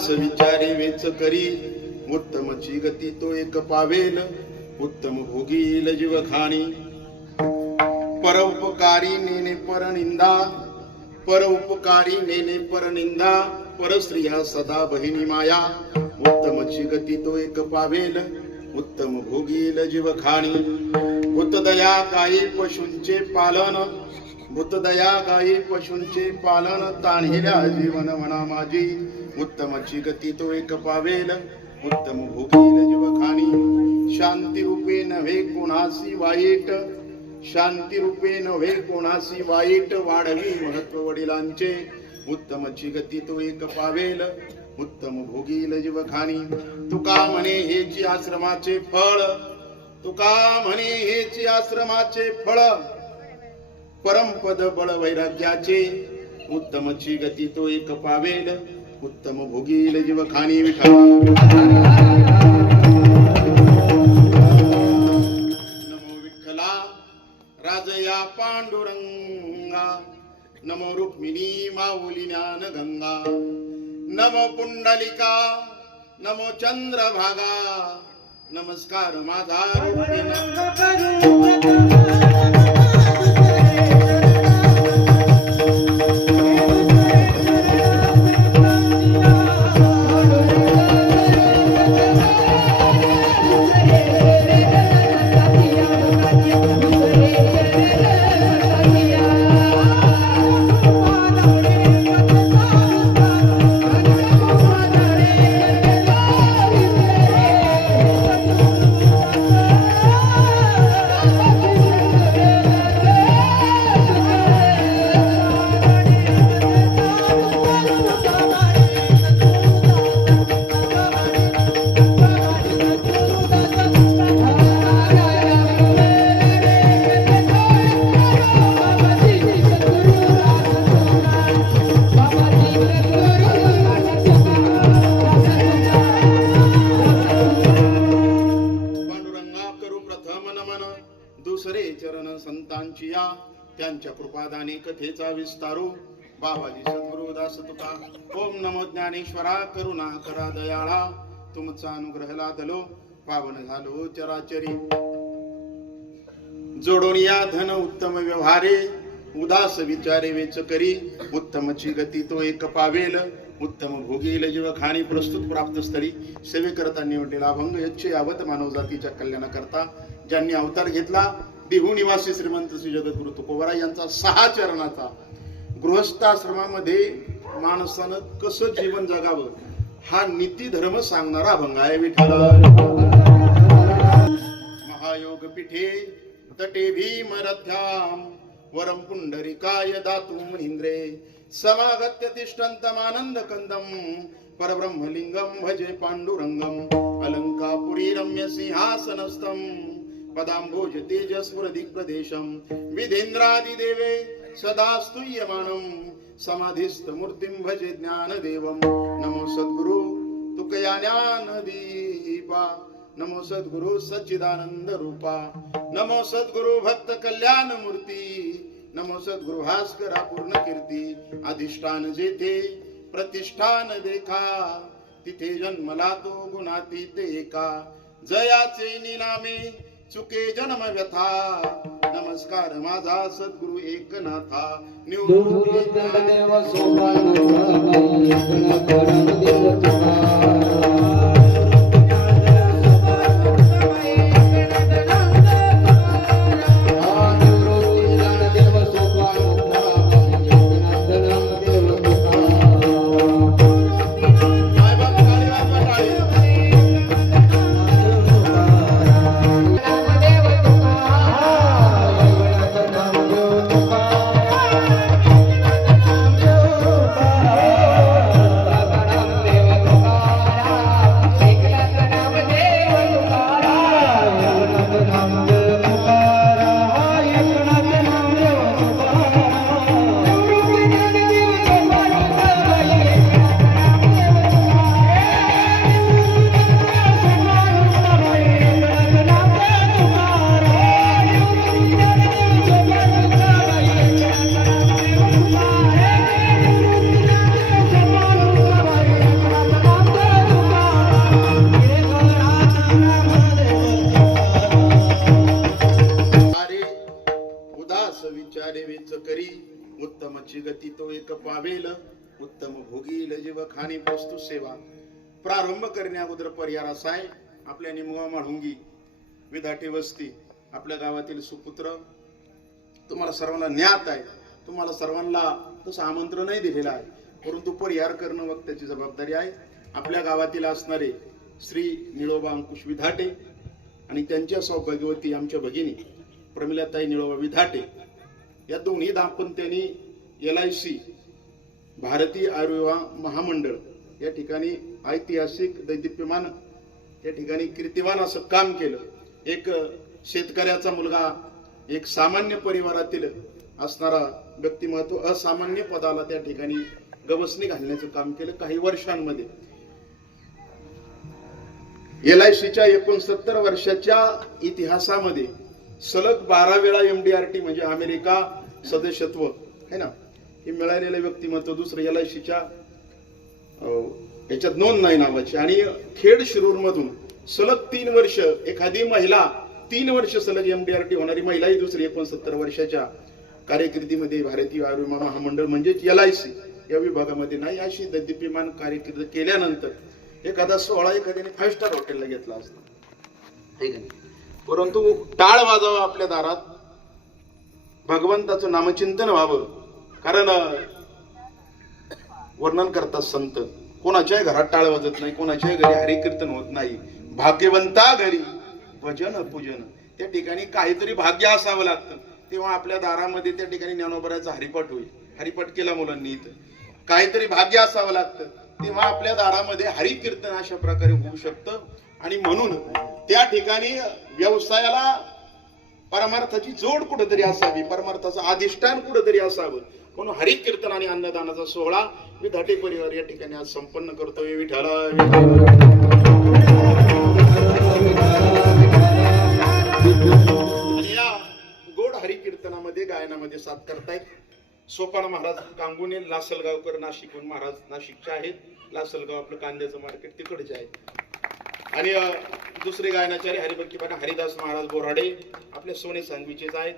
उदास विचारे वेच करी उत्तमची गती तो एक पावेल उत्तम भोगील जीव खाणी परोपकारी नेने परनिंदा परोपकारी नेने परनिंदा परस्त्रिया सदा बहिणी माया उत्तमची गती तो एक पावेल उत्तम भोगील जीव खाणी भूतदया गायी पशूंचे पालन भूतदया गायी पशूंचे पालन ताणहिल्या जीवन म्हणा माझी उत्तमची गती तो एक पावेल उत्तम भोगील जीव खाणी शांती रूपे नव्हे कोणासी वाईट शांती रूपे नव्हे कोणासी वाईट वाढवी महत्व वडिलांचे उत्तमची गती तो एक पावेल उत्तम भोगील जीव खाणी तुका म्हणे हेची आश्रमाचे फळ तुका म्हणे हेची आश्रमाचे फळ परमपद बळ वैराग्याचे उत्तमची गती तो एक पावेल उत्तम भोगील जीव खाणी विठा राजया पांडुरंगा नमो रुक्मिणी माऊली ज्ञान गंगा नमो पुंडलिका नमो चंद्रभागा नमस्कार माझा दुसरे चरण संतांची या त्यांच्या कृपादाने कथेचा विस्तारू बाबाजी सद्गुरु दास तुका ओम नमो ज्ञानेश्वरा करुणा करा दयाळा तुमचा अनुग्रह लादलो पावन झालो चराचरी जोडून या धन उत्तम व्यवहारे उदास विचारे वेच करी उत्तमची गती तो एक पावेल उत्तम भोगील जीव खाणी प्रस्तुत प्राप्त स्थळी सेवेकरता निवडलेला अभंग यच्छ यावत मानव जातीच्या कल्याणाकरता ज्यांनी अवतार घेतला देहू निवासी श्रीमंत श्री जगद्गुरु तुकोबरा यांचा 6 चरणाचा गृहस्थाश्रमामध्ये माणसानं कसं जीवन जगावं हा नीती धर्म सांगणारा अभंग आहे विठ्ठल महायोग पीठे तटे भीमरथ्याम वरम पुंडरिकाय दातुम इंद्रे समागत्य तिष्ठन्तमानंद कंदम परब्रह्मलिंगम भजे पांडुरंगम अलंकापुरी रम्य सिंहासनस्थम पदांबोज तेजस्पुर दिग्प्रदेशम विधेंद्रादिदेवे सदा स्तूयमानम समाधिस्थ मूर्तिं भजे ज्ञानदेवम नमो सद्गुरु तुकया ज्ञानदीपा नमो सद्गुरु सच्चिदानंद रूपा नमो सद्गुरु भक्त कल्याण मूर्ती नमो सद्गुरु भास्करा पूर्ण कीर्ती अधिष्ठान जेथे प्रतिष्ठान देखा तिथे जन्मला तो गुणातीत एका जयाचे निनामे चुके जन्म व्यथा नमस्कार माझा सद्गुरु एकनाथा निवृत्ती देव एक पावेल, उत्तम भोगील जीव खाणी वस्तू सेवा. प्रारंभ करण्या अगोदर पर्याय असा आहे. आपल्या निमगाव म्हाळुंगी विधाटे वस्ती आपल्या गावातील सुपुत्र तुम्हाला सर्वांना ज्ञात आहे. तुम्हाला सर्वांना तसं आमंत्रणही दिलेलं आहे, परंतु परिहार करणं वक्त्याची जबाबदारी आहे. आपल्या गावातील असणारे श्री निळोबा अंकुश विधाटे आणि त्यांच्या सौभाग्यवती आमच्या भगिनी प्रमिलाताई निळोबा विधाटे या दोन्ही दाम्पत्यांनी LIC भारतीय आयुर्विमा महामंडळ या ठिकाणी ऐतिहासिक दैदिप्यमान या ठिकाणी कीर्तिमान असं काम केलं. एक शेतकऱ्याचा मुलगा, एक सामान्य परिवारातील असणारा व्यक्तिमत्व असामान्य पदाला त्या ठिकाणी गवसणी घालण्याचं काम केलं काही वर्षांमध्ये. LICच्या 69 वर्षाच्या इतिहासामध्ये सलग 12 वेळा MDRT म्हणजे अमेरिका सदस्यत्व है ना हे मिळालेलं व्यक्तिमत्व. दुसरं LICच्या याच्यात नोंद नाही नावाची. आणि खेड शिरूर मधून सलग 3 वर्ष एखादी महिला 3 वर्ष सलग MDRT होणारी महिला ही दुसरी 69 वर्षाच्या कार्यकिर्दीमध्ये भारतीय आयुर्विमा महामंडळ म्हणजेच LIC या विभागामध्ये नाही. अशी दैदिप्यमान कार्यकिर्दी केल्यानंतर एखादा सोहळा एखाद्याने 5 स्टार हॉटेलला घेतला असता, परंतु टाळ वाजावा आपल्या दारात, भगवंताचं नामचिंतन व्हावं. कारण वर्णन करतात संत, कोणाच्याही घरात टाळ वाजत नाही, कोणाच्याही घरी हरिकीर्तन होत नाही. भाग्यवंता घरी भजन पूजन. त्या ठिकाणी काहीतरी भाग्य असावं लागतं, तेव्हा आपल्या दारामध्ये त्या ठिकाणी ज्ञानोबराचा हरिपाठ होईल. हरिपाठ केला मुलांनी इथं. काहीतरी भाग्य असावं लागतं, तेव्हा आपल्या दारामध्ये हरिकीर्तन अशा प्रकारे होऊ शकतं. आणि म्हणून त्या ठिकाणी व्यवसायाला परमार्थाची जोड कुठेतरी असावी, परमार्थाचं अधिष्ठान कुठेतरी असावं. म्हणून हरिकीर्तन आणि अन्नदानाचा सोहळा विधाटे परिवार या ठिकाणी आज संपन्न करतोय. विठाला आणि या गोड हरिकीर्तनामध्ये गायनामध्ये साथ करतायत सोपान महाराज कांगुने, लासलगावकर नाशिकहून महाराज नाशिकचे आहेत. लासलगाव आपलं कांद्याचं मार्केट तिकडचे आहे. आणि दुसरे गायनाचार्य हरिभक्तीपाठ हरिदास महाराज बोराडे आपल्या सोने सांगवीचेच आहेत.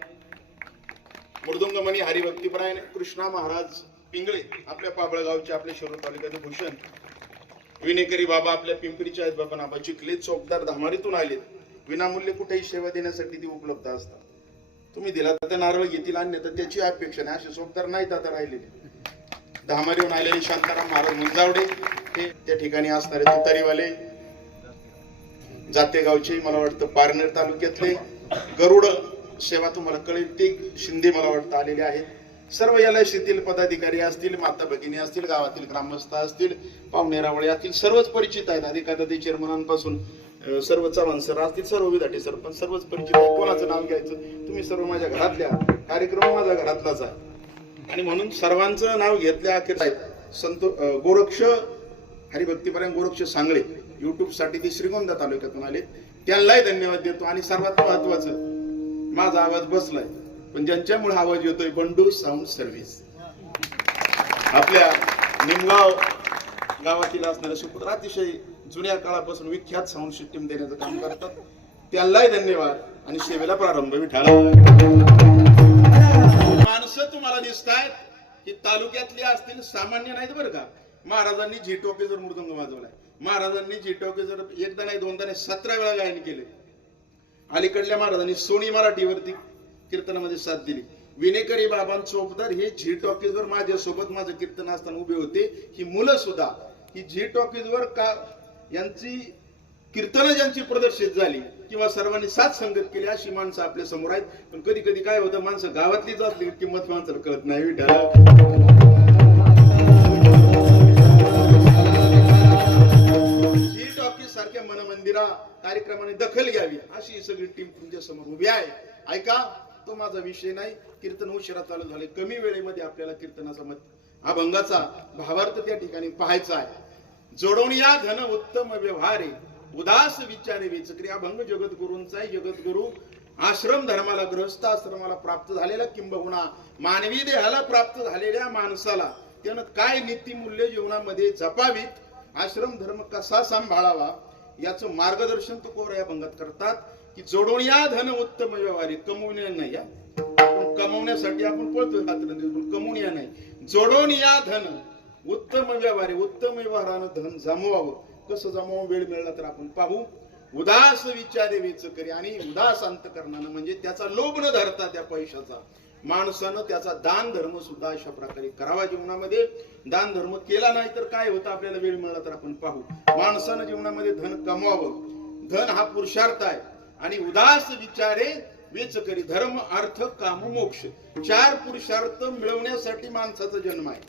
मृदुंगमणी हरिभक्तीपरायण कृष्णा महाराज पिंगळे आपल्या पाबळगावचे, आपल्या शिरूर तालुक्याचे भूषण. विनेकरी बाबा आपल्या पिंपरीचे आहेत. बाबा नाबा चिखले चौकदार धामारीतून आलेत. विनामूल्य कुठेही सेवा देण्यासाठी ती उपलब्ध असतात. तुम्ही दिला तर नारळ घेतील, अन्य तर त्याची अपेक्षा नाही. असे चौकदार नाहीत आता राहिलेले. धामारीहून आलेले शांताराम महाराज मुंजावडे हे त्या ठिकाणी असणारे तुतारीवाले. जातेगावचे मला वाटतं पारनेर तालुक्यातले गरुड सेवा तुम्हाला कळेल ते शिंदे मला वाटतं आलेले आहेत. सर्व LICतील पदाधिकारी असतील, माता भगिनी असतील, गावातील ग्रामस्थ असतील, पाहुणेरावळे असतील, सर्वच परिचित आहेत. अधिकारी चेअरमनांपासून सर्व चव्हाण सर असतील, सर्व विधाटे सरपंच सर्वच परिचित आहेत. कोणाचं नाव घ्यायचं, तुम्ही सर्व माझ्या घरातल्या, कार्यक्रम माझ्या घरातलाच आहे. आणि म्हणून सर्वांचं नाव घेतल्या अखेर आहेत. संत गोरक्ष हरिभक्तीपर्यंत गोरक्ष सांगळे युट्यूब साठी ते श्रीगोंदा तालुक्यातून आले, त्यांनाही धन्यवाद देतो. आणि सर्वात महत्वाचं, माझा आवाज बसलाय पण ज्यांच्यामुळे आवाज येतोय, बंडू साऊंड सर्व्हिस आपल्या निमगाव गावातील असणारे सुपुत्र अतिशय जुन्या काळापासून विख्यात साऊंड सिस्टीम देण्याचं काम करतात. त्यांनाही धन्यवाद आणि सेवेला प्रारंभ. विठाला माणसं तुम्हाला दिसतायत ही तालुक्यातली असतील, सामान्य नाहीत बरं का. महाराजांनी झिटोके जर मृदंग वाजवलाय, महाराजांनी झिटोके जर एकदा नाही दोनदा नाही 17 वेळा गायन केले. अलीकडल्या महाराजांनी सोनी मराठीवरती कीर्तनामध्ये साथ दिली. विनेकरी बाबां चोपदार हे झी टॉकीजवर माझ्यासोबत माझं कीर्तन असताना उभे होते. ही मुलं सुद्धा ही झी टॉकीजवर का यांची कीर्तन ज्यांची प्रदर्शित झाली किंवा सर्वांनी साथ संगत केली अशी माणसं आपल्या समोर आहेत. पण कधी कधी काय होतं, माणसं गावातलीच असली किंमत माणसाला कळत नाही. झी टॉकीज सारख्या मनमंदिरा कार्यक्रमाने दखल घ्यावी अशी सगळी टीम तुमच्या समोर उभी आहे. ऐका, तो माझा विषय नाही. कीर्तन उशिरा चालू झाले, कमी वेळेमध्ये आपल्याला कीर्तनाचा अभंगाचा भावार्थ त्या ठिकाणी पाहायचा आहे. जोडवणीया धन उत्तम व्यवहारे उदास विचारे विचक्री. अभंग जगद्गुरूंचा जगद्गुरु आश्रम धर्माला, गृहस्थ आश्रमाला प्राप्त झालेला, किंबहुना मानवी देहाला प्राप्त झालेल्या माणसाला त्यानं काय नीतिमूल्य जीवनामध्ये जपावीत, आश्रम धर्म कसा सांभाळावा याचं मार्गदर्शन तुकोर या अभंगात करतात. की जोडवणीया धन उत्तम व्यवहारे, कमवण्या नाही, कमवण्यासाठी आपण पळतोय रात्रंदिवस, कमवण्या नाही. जोडून या धन उत्तम व्यवहारे, उत्तम व्यवहारानं धन जमवावं. कसं जमवावं वेळ मिळाला तर आपण पाहू. उदास विचारे वेच करी, आणि उदास अंतकरणानं म्हणजे त्याचा लोभ न धरता त्या पैशाचा माणसानं त्याचा दान धर्म सुद्धा अशा प्रकारे करावा जीवनामध्ये. दान धर्म केला नाही तर काय होतं आपल्याला वेळ मिळाला तर आपण पाहू. माणसानं जीवनामध्ये धन कमवावं. धन हा पुरुषार्थ आहे. आणि उदास विचारे वेच करी, धर्म अर्थ काम मोक्ष, 4 पुरुषार्थ मिळवण्यासाठी माणसाचा जन्म आहे.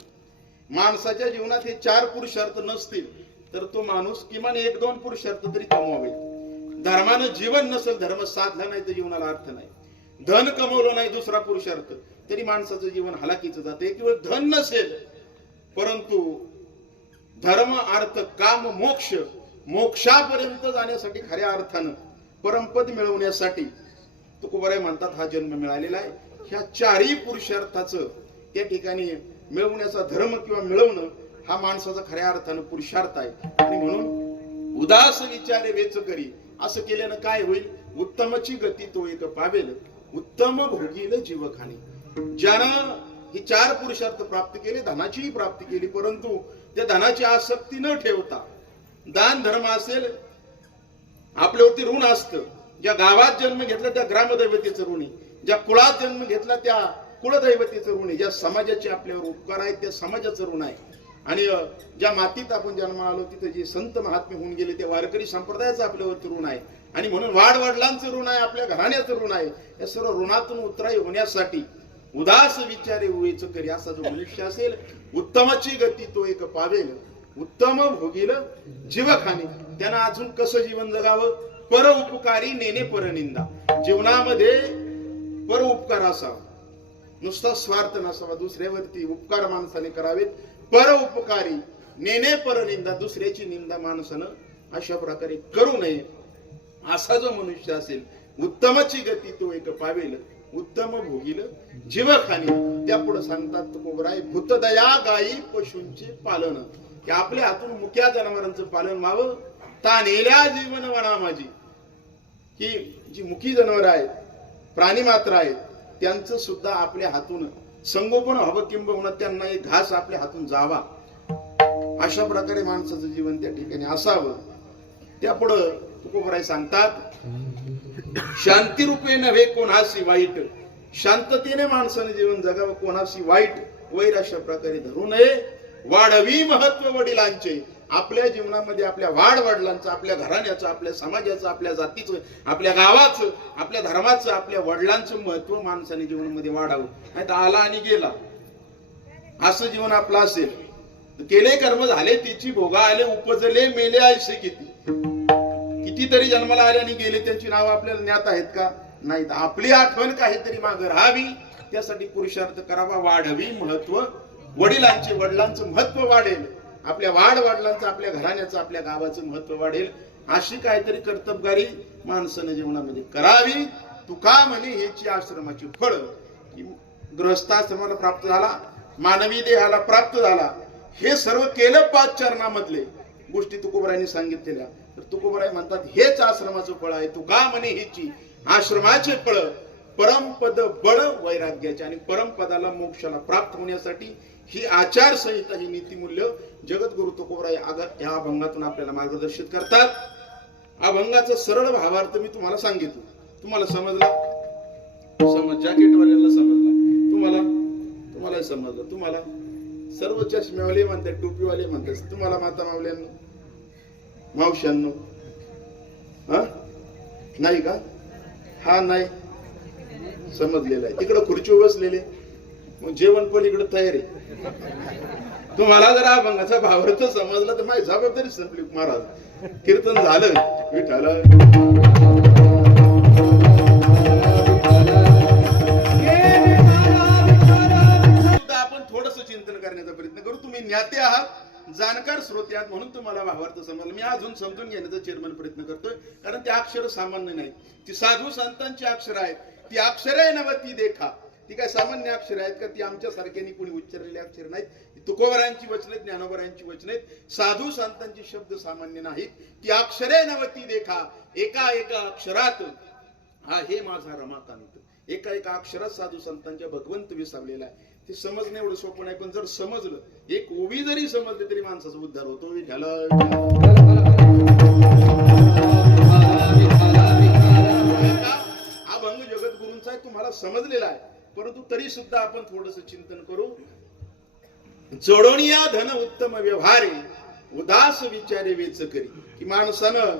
माणसाच्या जीवनात हे 4 पुरुषार्थ नसतील तर तो माणूस किमान 1-2 पुरुषार्थ तरी कमवावे. धर्मानं जीवन नसेल, धर्म साधला नाही तर जीवनाला अर्थ नाही. धन कमवलं नाही दुसरा पुरुषार्थ तरी माणसाचं जीवन हलाखीचं जाते. किंवा धन नसेल परंतु धर्म अर्थ काम मोक्ष, मोक्षापर्यंत जाण्यासाठी खऱ्या अर्थानं परमपद मिळवण्यासाठी तुकोबाराय म्हणतात हा जन्म मिळालेला आहे. ह्या 4ही पुरुषार्थाचं त्या ठिकाणी मिळवण्याचा धर्म किंवा मिळवणं हा माणसाचा खऱ्या अर्थानं पुरुषार्थ आहे. आणि म्हणून उदास विचारे वेच करी, असं केल्यानं काय होईल. उत्तमची गती तो एक पावेल, उत्तम भोगील जीवखानी. ज्यानं ही 4 पुरुषार्थ प्राप्त केले, धनाचीही प्राप्ती केली, परंतु त्या धनाची आसक्ती न ठेवता दान धर्म असेल, आपल्यावरती ऋण असतं. ज्या गावात जन्म घेतला त्या ग्रामदैवतेचं ऋण आहे, ज्या कुळात जन्म घेतला त्या कुलदैवतेचं ऋण आहे, ज्या समाजाचे आपल्यावर उपकार आहेत त्या समाजाचं ऋण आहे. आणि ज्या मातीत आपण जन्म आलो तिथे जे संत महात्मे होऊन गेले त्या वारकरी संप्रदायाचं आपल्यावरती ऋण आहे. आणि म्हणून वाडवडिलांचं ऋण आहे, आपल्या घराण्याचं ऋण आहे. या सर्व ऋणातून उतराई होण्यासाठी उदास विचारे वेच करी असा जो मनुष्य असेल, उत्तमाची गती तो एक पावेल, उत्तम भोगील जीवखानी. त्यानं अजून कसं जीवन जगावं. पर उपकारी नेने परनिंदा, जीवनामध्ये पर उपकार असावा, नुसता स्वार्थ नसावा. दुसऱ्यावरती उपकार माणसाने करावेत. पर उपकारी नेने परनिंदा, दुसऱ्याची निंदा माणसानं अशा प्रकारे करू नये. असा जो मनुष्य असेल, उत्तमाची गती तो एक पावेल, उत्तम भोगील जीवखानी. त्या पुढे सांगतात तुकोबराय, भूतदया गायी पशूंचे पालन, की आपल्या हातून मुक्या जनावरांचं पालन व्हावं. तानेल्या जीवन वना माझी, की जी मुकी जनावर आहेत, प्राणी मात्र आहेत, त्यांचं सुद्धा आपल्या हातून संगोपन व्हावं, किंबहुना त्यांना एक घास आपल्या हातून जावा. अशा प्रकारे माणसाचं जीवन त्या ठिकाणी असावं. त्यापुढं तुकोबराय सांगतात, शांती रूपे नव्हे कोणाशी वाईट, शांततेने माणसाने जीवन जगावं, कोणाशी वाईट वैर अशा प्रकारे धरू नये. वाढवी महत्व वडिलांचे, आपल्या जीवनामध्ये आपल्या वाडवडिलांचं, आपल्या घराण्याचं, आपल्या समाजाचं, आपल्या जातीचं, आपल्या गावाचं, आपल्या धर्माचं, आपल्या वडिलांचं महत्व माणसाने जीवनामध्ये वाढावं. नाही तर आला आणि गेला असं जीवन आपलं असेल. केले कर्म झाले त्याची भोगा आले, उपजले मेले आयसे किती. कितीतरी जन्माला आले आणि गेले, त्यांची नाव आपल्याला ज्ञात आहेत का? नाही. आपली आठवण काहीतरी मागे राहावी, त्यासाठी पुरुषार्थ करावा. वाढवी महत्व वडिलांचे, वडिलांचं महत्व वाढेल, आपल्या वाडवडिलांचं, आपल्या घराण्याचं, आपल्या गावाचं महत्व वाढेल. अशी काहीतरी कर्तबगारी माणसाने जीवनामध्ये करावी. तुका म्हणे हेची आश्रमाची फळ, की गृहस्थाश्रमाला प्राप्त झाला, मानवी देहाला प्राप्त झाला, हे सर्व केलं 5 चरणामधले गोष्टी तुकोबरायांनी सांगितलेल्या. तर तुकोबराय म्हणतात हेच आश्रमाचं फळ आहे. तुका म्हणे हेची आश्रमाचे फळ, परमपद बळ वैराग्याचे, आणि परमपदाला मोक्षाला प्राप्त होण्यासाठी ही आचारसंहिता, ही नीतिमूल्य जगद्गुरु तुकोबराय या अभंगातून आपल्याला मार्गदर्शित करतात. अभंगाचा सरळ भावार्थ मी तुम्हाला सांगितलं. तुम्हाला समजला? समज. जॅकेटवाल्याला समजला, तुम्हाला समजलं. तुम्हाला सर्व चष्मेवाले म्हणतात, टोपीवाले म्हणतात, तुम्हाला माता मावल्यांनो, मावशांनो, नाही का? हा नाही समजलेला आहे. तिकडे खुर्चीवर बसलेले, मग जेवण पण इकडे तयार आहे. तुम्हाला जर अभंगाचा भावार्थ समजला तर माझी जबाबदारी संपली. महाराज कीर्तन झालं, विठाला आपण थोडस चिंतन करण्याचा प्रयत्न करू. तुम्ही ज्ञाते आहात, जाणकार श्रोते आहात, म्हणून तुम्हाला भावार्थ समजला. मी अजून समजून घेण्याचा चेअरमन प्रयत्न करतोय, कारण ते अक्षर सामान्य नाही. ती साधू संतांची अक्षर आहेत. ती अक्षरे नवती देखा, ती काय सामान्य अक्षर आहेत का? ती आमच्या सारख्यानी कोणी उच्चारलेली अक्षर नाहीत. तुकोबरायांची वचन आहेत, ज्ञानोबरायांची वचन आहेत. साधू संतांची शब्द सामान्य नाहीत. ती अक्षरे नवती देखा, एका एका अक्षरात हा हे माझा रमाकांत. एका एका अक्षरात साधू संतांच्या भगवंत विसावलेला आहे. ते समजणं एवढं सोपं नाही, पण जर समजलं, एक ओवी जरी समजली तरी माणसाचा उद्धार होतो. विठ्ठल हा भंग जगद्गुरूंचा आहे, तुम्हाला समजलेला आहे, परंतु तरी सुद्धा आपण थोडस चिंतन करू. जोडोनिया धन उत्तम व्यवहारे, उदास विचारे वेच करी. की माणसानं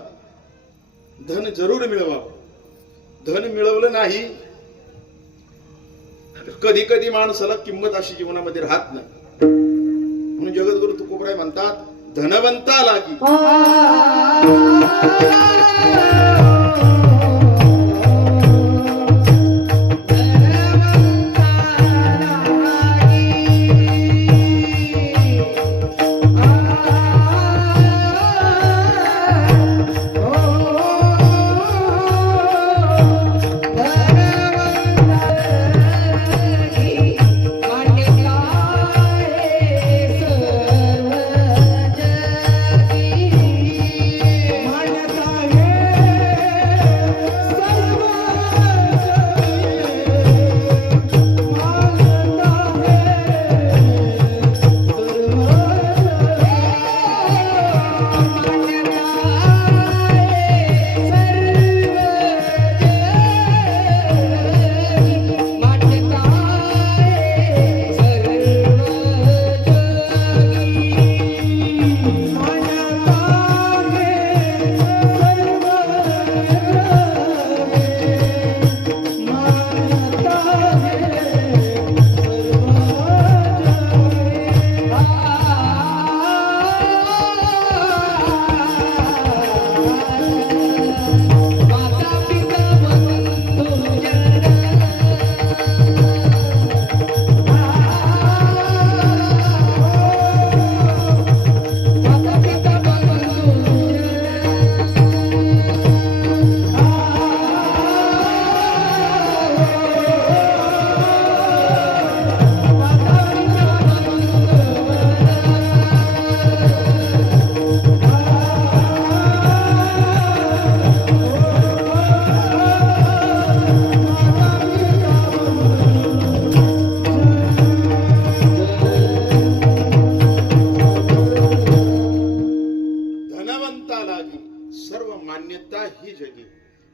धन जरूर मिळवावं. धन मिळवलं नाही कधी कधी माणसाला किंमत अशी जीवनामध्ये राहत नाही. म्हणून जगद्गुरु तुकोबराय म्हणतात, धनवंता लागी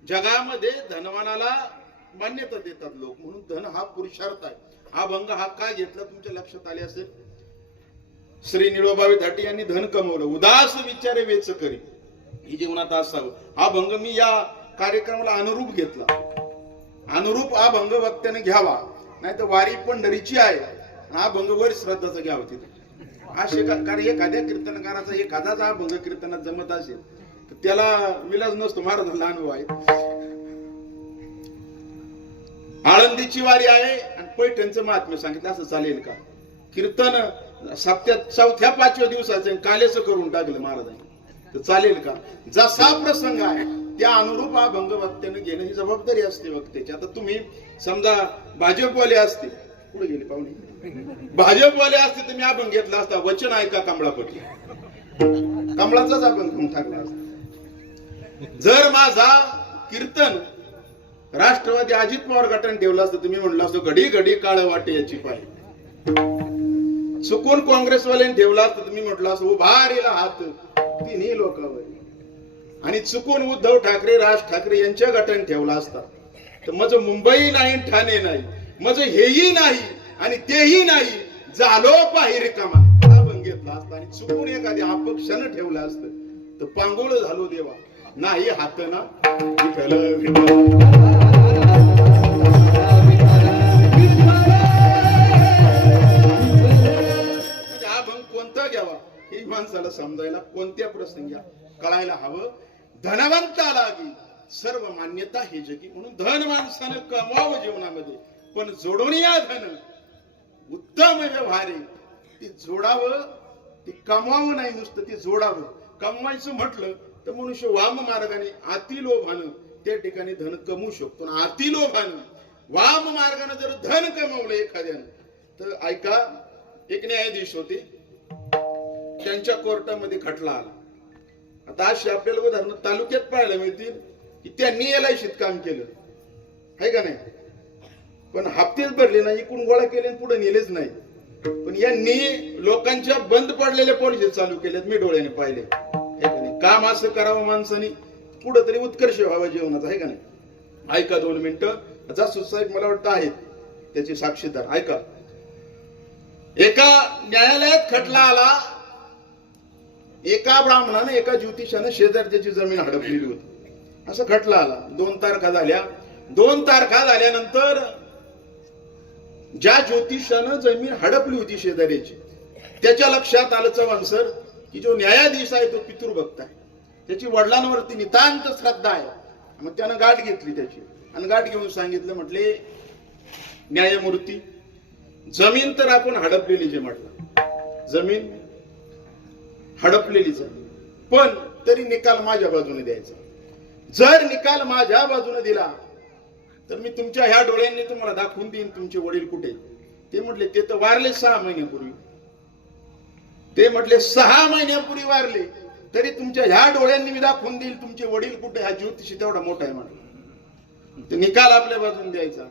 जगामध्ये धनवानाला मान्यता देतात लोक, म्हणून धन हा पुरुषार्थ आहे. हा भंग हा काय घेतला तुमच्या लक्षात आले असेल. श्री निळोबा विधाटे यांनी धन कमवलं, उदास विचारे वेच करी, ही जीवनात असावं. हा भंग मी या कार्यक्रमाला अनुरूप घेतला. अनुरूप हा भंग वक्त्याने घ्यावा, नाही तर वारी पंढरीची आहे, हा भंग वर श्रद्धाचा घ्यावा तिथे. असे कारण एखाद्या कीर्तनकाराचा एखादाच हा भंग कीर्तनात जमत असेल तर त्याला विलाज नसतो. महाराजांना अनुभव आहे. आळंदीची वारी आहे आणि पैठणचं महात्म्य सांगितलं, असं चालेल का? कीर्तन चौथ्या पाचव्या दिवसाचं कालेचं करून टाकलं महाराजांनी, तर चालेल का? जसा प्रसंग आहे त्या अनुरूप हा भंग वक्त्याने घेणं ही जबाबदारी असते वक्त्याची. आता तुम्ही समजा भाजपवाले असते, पुढे गेले पाहुणे, भाजपवाले असते तर मी हा भंग घेतला असता, वचन ऐका कमळापटी, कमळाचाच आपण घेऊन टाकला असता. जर माझा कीर्तन राष्ट्रवादी अजित पवार गटाने ठेवला असतं तर मी म्हणलं असतो घडी घडी काळ वाटे याची पाय. चुकून काँग्रेसवाल्यांनी ठेवला असतं तर मी म्हटलं असतो उभारेला हात तिन्ही लोकांवर. आणि चुकून उद्धव ठाकरे राज ठाकरे यांच्या गटाने ठेवला असता तर माझं मुंबई नाही ठाणे नाही, माझं हेही नाही आणि तेही नाही, झालो पाही रिकामा हा भंग घेतला असता. आणि चुकून एखाद्या अपक्षानं ठेवलं असतं तर पांगोळ झालो देवा, नाही हात ना विठ्ठल विठ्ठल. हा भंग कोणता घ्यावा ही माणसाला समजायला कोणत्या प्रसंगी कळायला हवं. धनवंता लागी सर्व मान्यता हे जगी, म्हणून धन माणसानं कमवावं जीवनामध्ये, पण जोडोनिया धन उत्तम व्यवहारे, ते जोडावं, ते कमवावं नाही नुसतं, ते जोडावं. कमवायचं म्हटलं तर मनुष्य वाम मार्गाने अतिलोभानं त्या ठिकाणी धन कमवू शकतो. अतिलोभानं वाम मार्गाने जर धन कमवलं एखाद्यानं तर ऐका, एक न्यायाधीश होते, त्यांच्या कोर्टामध्ये खटला आला. आता अशी आपल्याला उदाहरण तालुक्यात पाहायला मिळतील की त्यांनी एलआयसीत काम केलं आहे का नाही. पण हप्तेच भरले नाही, इकडून गोळा केले आणि पुढे नेलेच नाही. पण यांनी लोकांच्या बंद पडलेल्या पॉलिसी चालू केल्यात, मी डोळ्याने पाहिले. काम असं करावं माणसाने, पुढे तरी उत्कर्ष व्हावा जीवनाचा, आहे का नाही? ऐका 2 मिनिटं. जासूस साहेब मला वाटतं आहेत त्याचे साक्षीदार. ऐका. एका न्यायालयात खटला आला, एका ब्राह्मणाने एका ज्योतिषाने शेजारच्याची जमीन हडपलेली होती, असं खटला आला. 2 तारखा झाल्या. 2 तारखा झाल्यानंतर ज्या ज्योतिषानं जमीन हडपली होती शेजाऱ्याची, त्याच्या लक्षात आलं चव्हाण सर की जो न्यायाधीश आहे तो पितृभक्त आहे, त्याची वडिलांवरती नितांत श्रद्धा आहे. मग त्यानं गाठ घेतली त्याची आणि गाठ घेऊन सांगितलं, म्हटले न्यायमूर्ती, जमीन तर आपण हडपलेली, जे म्हटलं जमीन हडपलेलीच आहे, पण तरी निकाल माझ्या बाजूने द्यायचा. जर निकाल माझ्या बाजूने दिला तर मी तुमच्या ह्या डोळ्यांनी तुम्हाला दाखवून देईन तुमचे वडील कुठे. ते म्हटले ते तर वारले 6 महिन्यापूर्वी. ते म्हटले 6 महिन्यापूर्वी वारले, तरी तुमच्या ह्या डोळ्यांनी मी दाखवून देईल तुमचे वडील कुठे. हा ज्योतिषी तेवढा मोठा आहे म्हटलं. ते निकाल आपल्या बाजूने द्यायचा.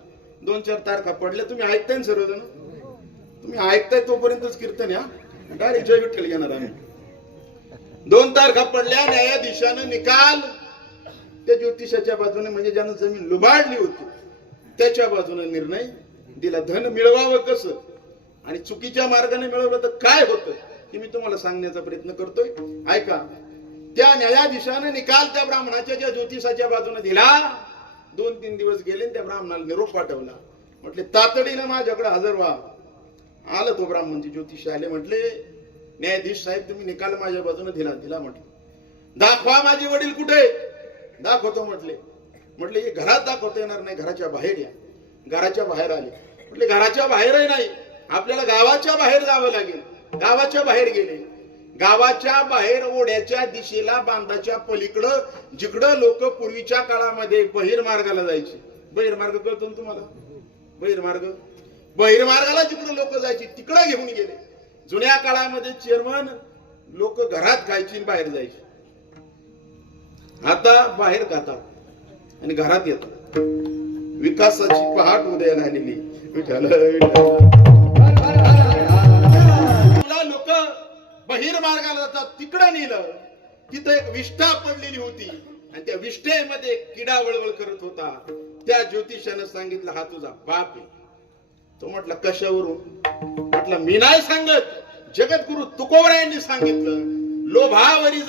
2-4 तारखा पडल्या. तुम्ही ऐकताय ना सर्वजण, तुम्ही ऐकताय तोपर्यंतच कीर्तन या, डायरेक्ट जय विठ्ठल घेणार आम्ही. 2 तारखा पडल्या. न्यायाधीशानं निकाल त्या ज्योतिषाच्या बाजूने, म्हणजे ज्यानं जमीन लुबाडली होती त्याच्या बाजूने निर्णय दिला. धन मिळवावं कसं आणि चुकीच्या मार्गाने मिळवलं तर काय होतं हे मी तुम्हाला सांगण्याचा प्रयत्न करतोय. ऐका. त्या न्यायाधीशाने निकाल त्या ब्राह्मणाच्या ज्या ज्योतिषाच्या बाजूने दिला. 2-3 दिवस गेले, त्या ब्राह्मणाला निरोप पाठवला. म्हटले तातडीनं माझ्याकडे हजर व्हा. आलं तो ब्राह्मणचे ज्योतिष आले. म्हटले न्यायाधीश साहेब, तुम्ही निकाल माझ्या बाजूने दिला. म्हटलं दाखवा माझे वडील कुठे. दाखवतो म्हटले. म्हटले हे घरात दाखवता येणार नाही, घराच्या बाहेर या. घराच्या बाहेर आले. म्हटले घराच्या बाहेरही नाही, आपल्याला गावाच्या बाहेर जावं लागेल. गावाच्या बाहेर गेले. गावाच्या बाहेर ओढ्याच्या दिशेला, बांधाच्या पलीकडं, जिकडं लोक पूर्वीच्या काळामध्ये बहिर्मार्गाला जायचे. बहिर्मार्ग कळतो ना तुम्हाला? बहिर्मार्गाला जिकडं लोक जायचे तिकडं घेऊन गेले. जुन्या काळामध्ये चेअरमन लोक घरात खायची, बाहेर जायचे. आता बाहेर खातात आणि घरात येतात. विकासाची पहाट उदयाला आलेली. विठ्ठल लोक बहिर्मार्गाला जातात, तिकडं नेलं. तिथं एक विष्ठा पडलेली होती आणि त्या विष्ठेमध्ये किडा वळवळ करत होता. त्या ज्योतिषानं सांगितलं हा तुझा बाप आहे. तो म्हटला कशावरून. म्हटलं मी नाही सांगत, जगद्गुरु तुकोबरायांनी सांगितलं. लोभावरी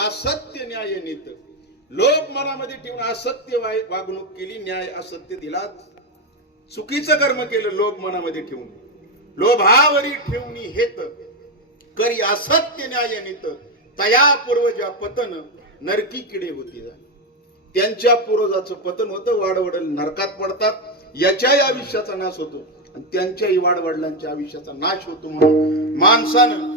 असत्य न्याय नीत. लोभ मनामध्ये ठेवून असत्य वागणूक केली, न्याय असत्य दिला, चुकीचं कर्म केलं लोभ मनामध्ये ठेवून. लोभावरी ठेवणी हेत करी असत्य न्याय नीत. तया पूर्वजा पतन नरकी किडे होती. त्यांच्या पूर्वजाचं पतन होतं, वाडवडील नरकात पडतात. याच्याही आयुष्याचा नाश होतो आणि त्यांच्याही वाडवडिलांच्या आयुष्याचा नाश होतो. म्हणून माणसानं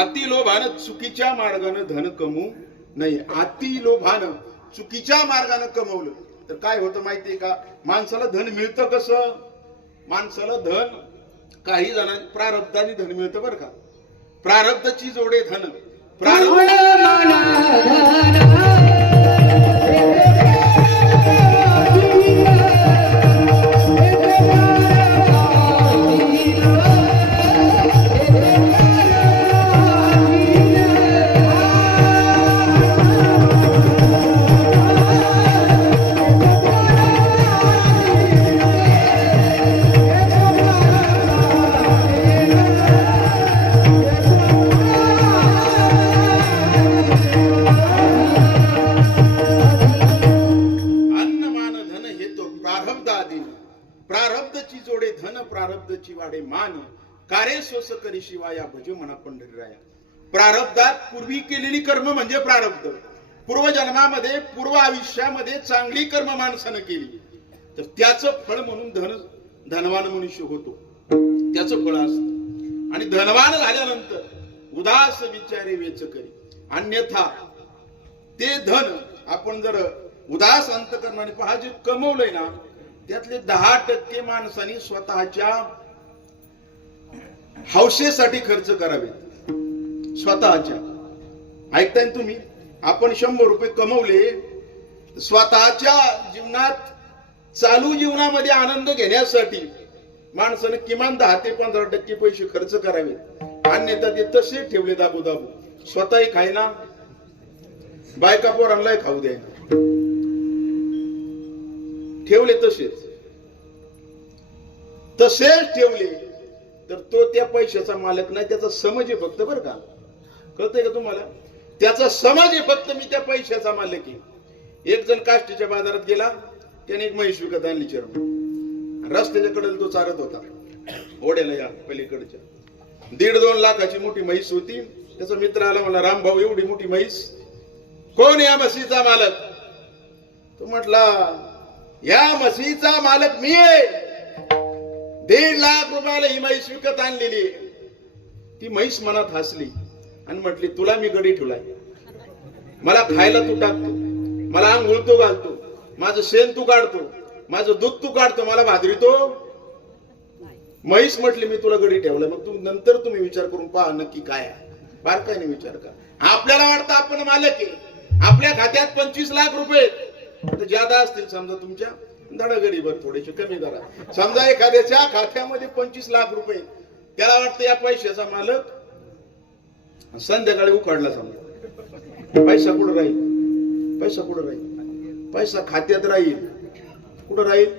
अति लोभानं चुकीच्या मार्गाने धन कमवू नये. अति लोभानं चुकीच्या मार्गाने कमवलं तर काय होतं माहितीये का? माणसाला धन मिळतं कसं? माणसाला धन काही जणांना प्रारब्धाने धन मिळतं बरं का. प्रारब्धची जोडे धन प्रारब्ध प्रारब्धची जोडे धन प्रारब्धची वाडे मान कार्य सोस करी शिवाया भज म्हणा पंढरीराया. प्रारब्धात पूर्वी केलेली कर्म म्हणजे प्रारब्ध. पूर्वजन्मामध्ये पूर्व आयुष्यामध्ये चांगली कर्म माणसानं केली तर त्याचं फळ म्हणून धनवान मनुष्य होतो, त्याचं फळ असतं. आणि धनवान झाल्यानंतर उदास विचारे वेच करी, अन्यथा ते धन आपण जर उदास अंतकरणाने पहा जे कमवलंय ना त्यातले 10% माणसांनी स्वतःच्या हौसेसाठी खर्च करावे. स्वतःच्या ऐकताय तुम्ही, आपण 100 रुपये कमवले, स्वतःच्या जीवनात चालू जीवनामध्ये आनंद घेण्यासाठी माणसाने किमान 10 ते 15% पैसे खर्च करावे. अन्यथा ते तसे ठेवले दाबू दाबू, स्वतःही खायना बायका पोरांनाही खाऊ द्यायना, ठेवले तसेच ठेवले तर तो त्या पैशाचा मालक नाही, त्याचा समज आहे फक्त. बरं का, कळतंय का तुम्हाला? त्याचा समज आहे फक्त, मी त्या पैशाचा मालक आहे. एक जण काष्टीच्या बाजारात गेला, त्याने एक म्हैस विकत आणली चरम, रस्त्याच्या कडेला तो चारत होता, ओढ्याला या पलीकडच्या. 1.5-2 लाखाची मोठी म्हैस होती. त्याचा मित्र आला, मला रामभाऊ एवढी मोठी म्हैस, कोण या म्हशीचा मालक? तो म्हटला, या म्हशीचा मालक मी आहे, 1.5 लाख रुपयाला ही म्हैस विकत आणलेली. ती म्हैस मनात हसली आणि म्हटली, तुला मी गडी ठेवलाय, मला खायला तू टाकतो, मला आंघोळ तू घालतो, माझं शेण तू काढतो, माझं दूध तू काढतो, मला भादरितो. म्हैस म्हटली, मी तुला गडी ठेवलाय, मग तू नंतर तुम्ही विचार करून पहा नक्की काय आहे. बारकाईने विचार करा. आपल्याला वाटतं आपण मालक आहे, आपल्या खात्यात 25 लाख रुपये ज्यादा असतील समजा, तुमच्या दडागडीवर थोडेसे कमी करा. समजा एखाद्याच्या खात्यामध्ये 25 लाख रुपये, त्याला वाटतं या पैशाचा मालक. संध्याकाळी उकाडला समजा, पैसा कुठं राहील? पैसा कुठं राहील? पैसा खात्यात राहील. कुठं राहील?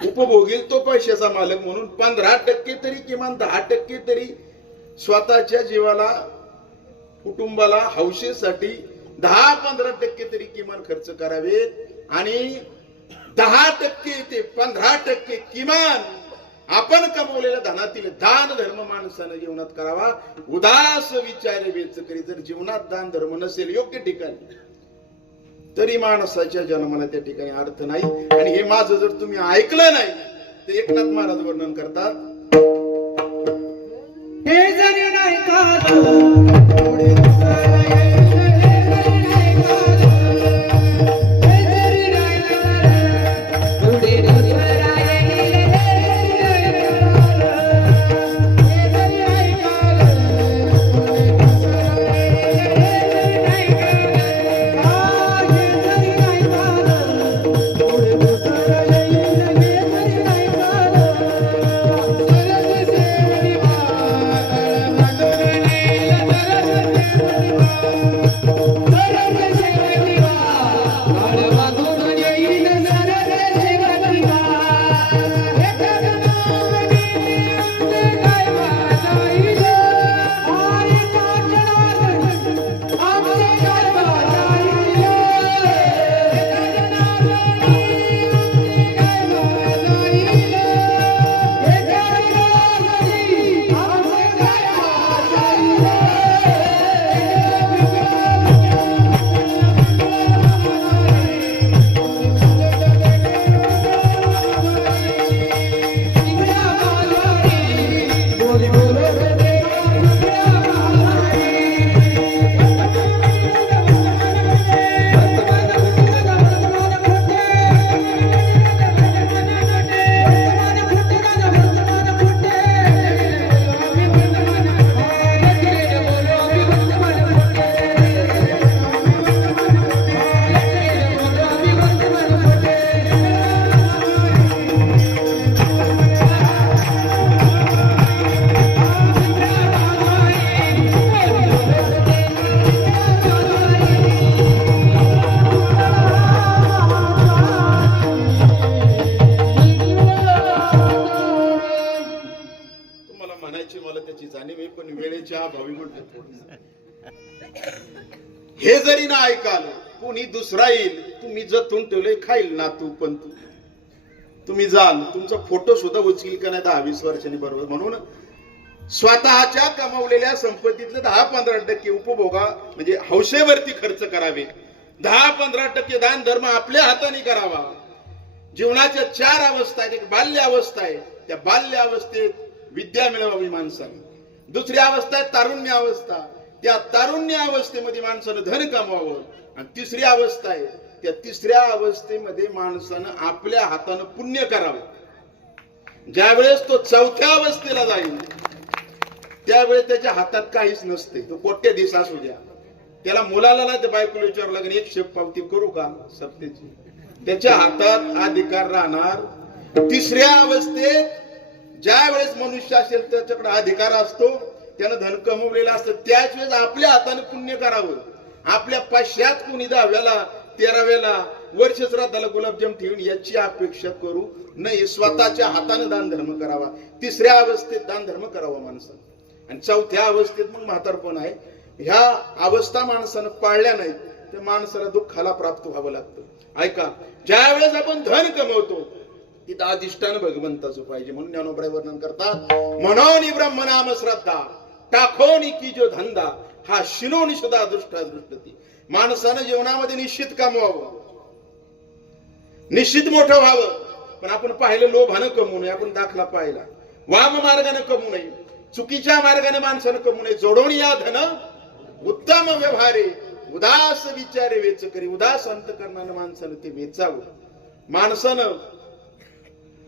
उपभोगील तो पैशाचा मालक. म्हणून 15% तरी, किमान 10% तरी स्वतःच्या जीवाला, कुटुंबाला, हौसेसाठी 10-15% तरी किमान खर्च करावेत. आणि 10% ते 15% किमान आपण कमवलेल्या धनातील दान धर्म माणसानं जीवनात करावा. उदास विचारे वेच करी. जर जीवनात दान धर्म नसेल योग्य ठिकाणी, तरी माणसाच्या जन्माला त्या ठिकाणी अर्थ नाही. आणि हे माझं जर तुम्ही ऐकलं नाही तर एकनाथ महाराज वर्णन करतात, हे जरी नाही का त्याची जाणीव आहे, पण वेळेच्या अभावी म्हटलं थोडं. हे जरी ना ऐकाल कोणी दुसरा येईल, तुम्ही जतून ठेवले खाईल ना तू, पण तुम्ही जाल, तुमचा फोटो सुद्धा उचलील का नाही 10-20 वर्षांनी बरोबर. म्हणून स्वतःच्या कमवलेल्या संपत्तीतले 10-15% उपभोगा म्हणजे हौसेवरती खर्च करावे. 10-15% दान धर्म आपल्या हाताने करावा. जीवनाच्या 4 अवस्था आहेत. एक बाल्य अवस्था आहे, त्या बाल्य अवस्थेत विद्या मिळवावी माणसाने. दुसरी अवस्था आहे तारुण्य अवस्था, त्या तारुण्य अवस्थेमध्ये माणसानं धन कमवावं. आणि तिसरी अवस्था आहे, त्या तिसऱ्या अवस्थेमध्ये माणसानं आपल्या हातानं पुण्य करावं. ज्यावेळेस तो चौथ्या अवस्थेला जाईल त्यावेळेस त्याच्या हातात काहीच नसते. तो कोट्याधीश असू द्या, त्याला मुलाला नाही तर बायकोला विचारावं लागेल, एक शेप पावती करू का सप्तेची, त्याच्या हातात अधिकार राहणार. तिसऱ्या अवस्थेत ज्या वेळेस मनुष्य असेल त्याच्याकडे अधिकार असतो, त्यानं धन कमवलेलं असतं, त्याच वेळेस आपल्या हाताने पुण्य करावं. आपल्या पश्चात कुणी 10व्याला 13व्याला वर्ष श्राद्धाला गुलाबजाम ठेवून याची अपेक्षा करू नये. स्वतःच्या हाताने दान धर्म करावा. तिसऱ्या अवस्थेत दान धर्म करावा माणसानं. आणि चौथ्या अवस्थेत मग म्हातारपण आहे. ह्या अवस्था माणसानं पाळल्या नाहीत तर माणसाला दुःखाला प्राप्त व्हावं लागतं. ऐका, ज्या वेळेस आपण धन कमवतो तिथं अधिष्ठान भगवंताचं पाहिजे. म्हणून ज्ञानोबराय वर्णन करतात, मनोनी ब्रह्मनाम श्रद्धा टाखोनी की जो धंदा हा शिलोनी सुद्धा दृष्टा दृष्टती. माणसानं जीवनामध्ये निश्चित कमवावं, निश्चित मोठं व्हावं. पण आपण पाहिलं लोभानं कमवू नये, आपण दाखला पाहिला. वाम मार्गाने कमवू नये, चुकीच्या मार्गाने माणसानं कमवू नये. जोडून या धन उत्तम व्यवहारे उदास विचारे वेच करी. उदास अंतकरणानं माणसानं ते वेचावं. माणसानं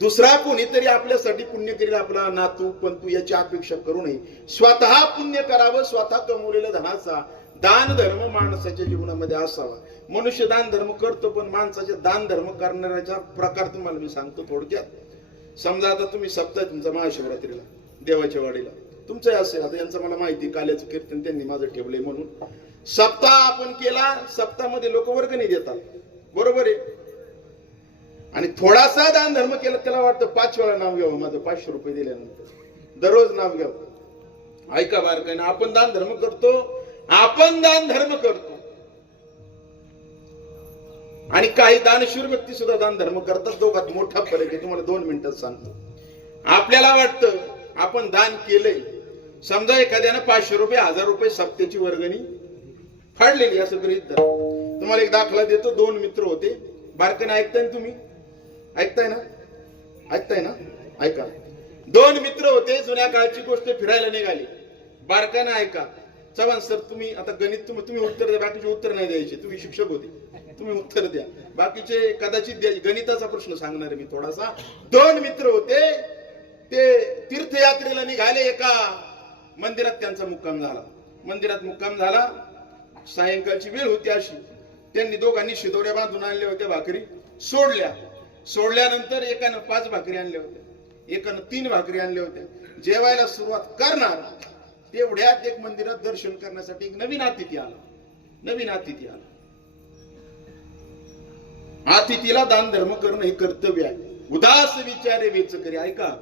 दुसरा कोणीतरी आपल्यासाठी पुण्य करेल, आपला नातू पंतू याची अपेक्षा करू नये. स्वतः पुण्य करावं. स्वतः कमवलेल्या धनाचा दान धर्म माणसाच्या जीवनामध्ये असावा. मनुष्य दान धर्म करतो, पण माणसाचे दान धर्म करणाऱ्याचा प्रकार तुम्हाला मी सांगतो थोडक्यात. समजा आता तुम्ही सप्ताह तुमचा महाशिवरात्रीला देवाच्या वाडीला तुमचं असेल, आता यांचं मला माहिती, काल्याचं कीर्तन त्यांनी माझं ठेवलंय म्हणून सप्ताह आपण केला. सप्ताहामध्ये लोक वर्गणी देतात, बरोबर आहे. आणि थोडासा दान धर्म केला, त्याला वाटतं 5 वेळा नाव घ्यावं माझं, 500 रुपये दिल्यानंतर दररोज नाव घ्यावं. ऐका बारकाईनं, आपण दान धर्म करतो, आपण दान धर्म करतो. आणि काही दानशूर व्यक्ती सुद्धा दान धर्म करतात. दोघात मोठा फरक आहे, तुम्हाला 2 मिनिटात सांगतो. आपल्याला वाटतं आपण दान केलंय, समजा एखाद्यानं 500 रुपये 1000 रुपये सप्त्याची वर्गणी फाडलेली असं गृहीत धरा. तुम्हाला एक दाखला देतो. 2 मित्र होते. बारकाईनं ऐकताय ना तुम्ही? ऐकताय ना? ऐकताय ना? ऐका. 2 मित्र होते, जुन्या काळची गोष्ट, फिरायला निघाली. बारकाईनं ऐका. चव्हाण सर तुम्ही आता गणित तुम्ही उत्तर द्या, बाकीचे उत्तर नाही द्यायचे. तुम्ही शिक्षक होते, तुम्ही उत्तर द्या, बाकीचे कदाचित द्या. गणिताचा प्रश्न सांगणार आहे मी थोडासा. 2 मित्र होते, ते तीर्थयात्रेला निघाले. एका मंदिरात त्यांचा मुक्काम झाला. मंदिरात मुक्काम झाला, सायंकाळची वेळ होती अशी. त्यांनी दोघांनी शिदोऱ्या बांधून आणल्या होत्या, भाकरी सोडल्या. सोडल्यानंतर एकानं 5 भाकरी आणल्या होत्या, एकानं 3 भाकरी आणल्या होत्या. जेवायला सुरुवात करणार तेवढ्यात एक मंदिरात दर्शन करण्यासाठी एक नवीन अतिथी आला. नवीन अतिथी आला. अतिथीला दान धर्म करणं हे कर्तव्य आहे. उदास विचारे वेच करी. ऐका,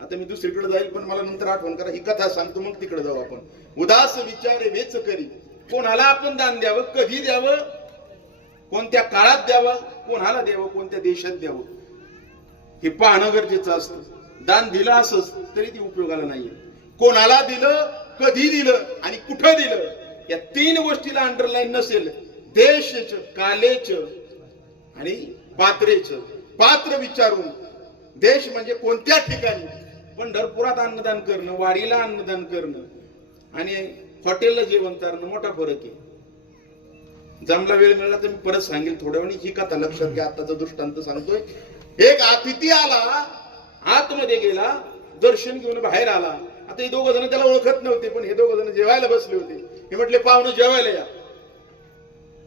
आता मी दुसरीकडे जाईल, पण मला नंतर आठवण करा. ही कथा सांगतो, मग तिकडे जाऊ आपण. उदास विचारे वेच करी. कोणाला आपण दान द्यावं, कधी द्यावं, कोणत्या काळात द्यावं, कोणाला द्यावं, कोणत्या देशात द्यावं, हे पाहणं गरजेचं असतं. दान दिलं असंच तरी ती उपयोगाला नाहीये. कोणाला दिलं, कधी दिलं आणि कुठं दिलं, या 3 गोष्टीला अंडरलाईन नसेल, देशच, कालेच आणि पात्रेच. पात्र विचारून, देश म्हणजे कोणत्या ठिकाणी, पंढरपुरात अन्नदान करणं, वारीला अन्नदान करणं आणि हॉटेलला जेवण करणं मोठा फरक आहे. जमला वेळ मिळाला तर मी परत सांगेल थोड्या वेळी. ही कथा लक्षात घ्या. आताचा दृष्टांत सांगतोय. एक अतिथी आला, आतमध्ये गेला, दर्शन घेऊन बाहेर आला. आता हे 2 जण त्याला ओळखत नव्हते, पण हे 2 जण जेवायला बसले होते. हे म्हटले पाहुणं जेवायला या.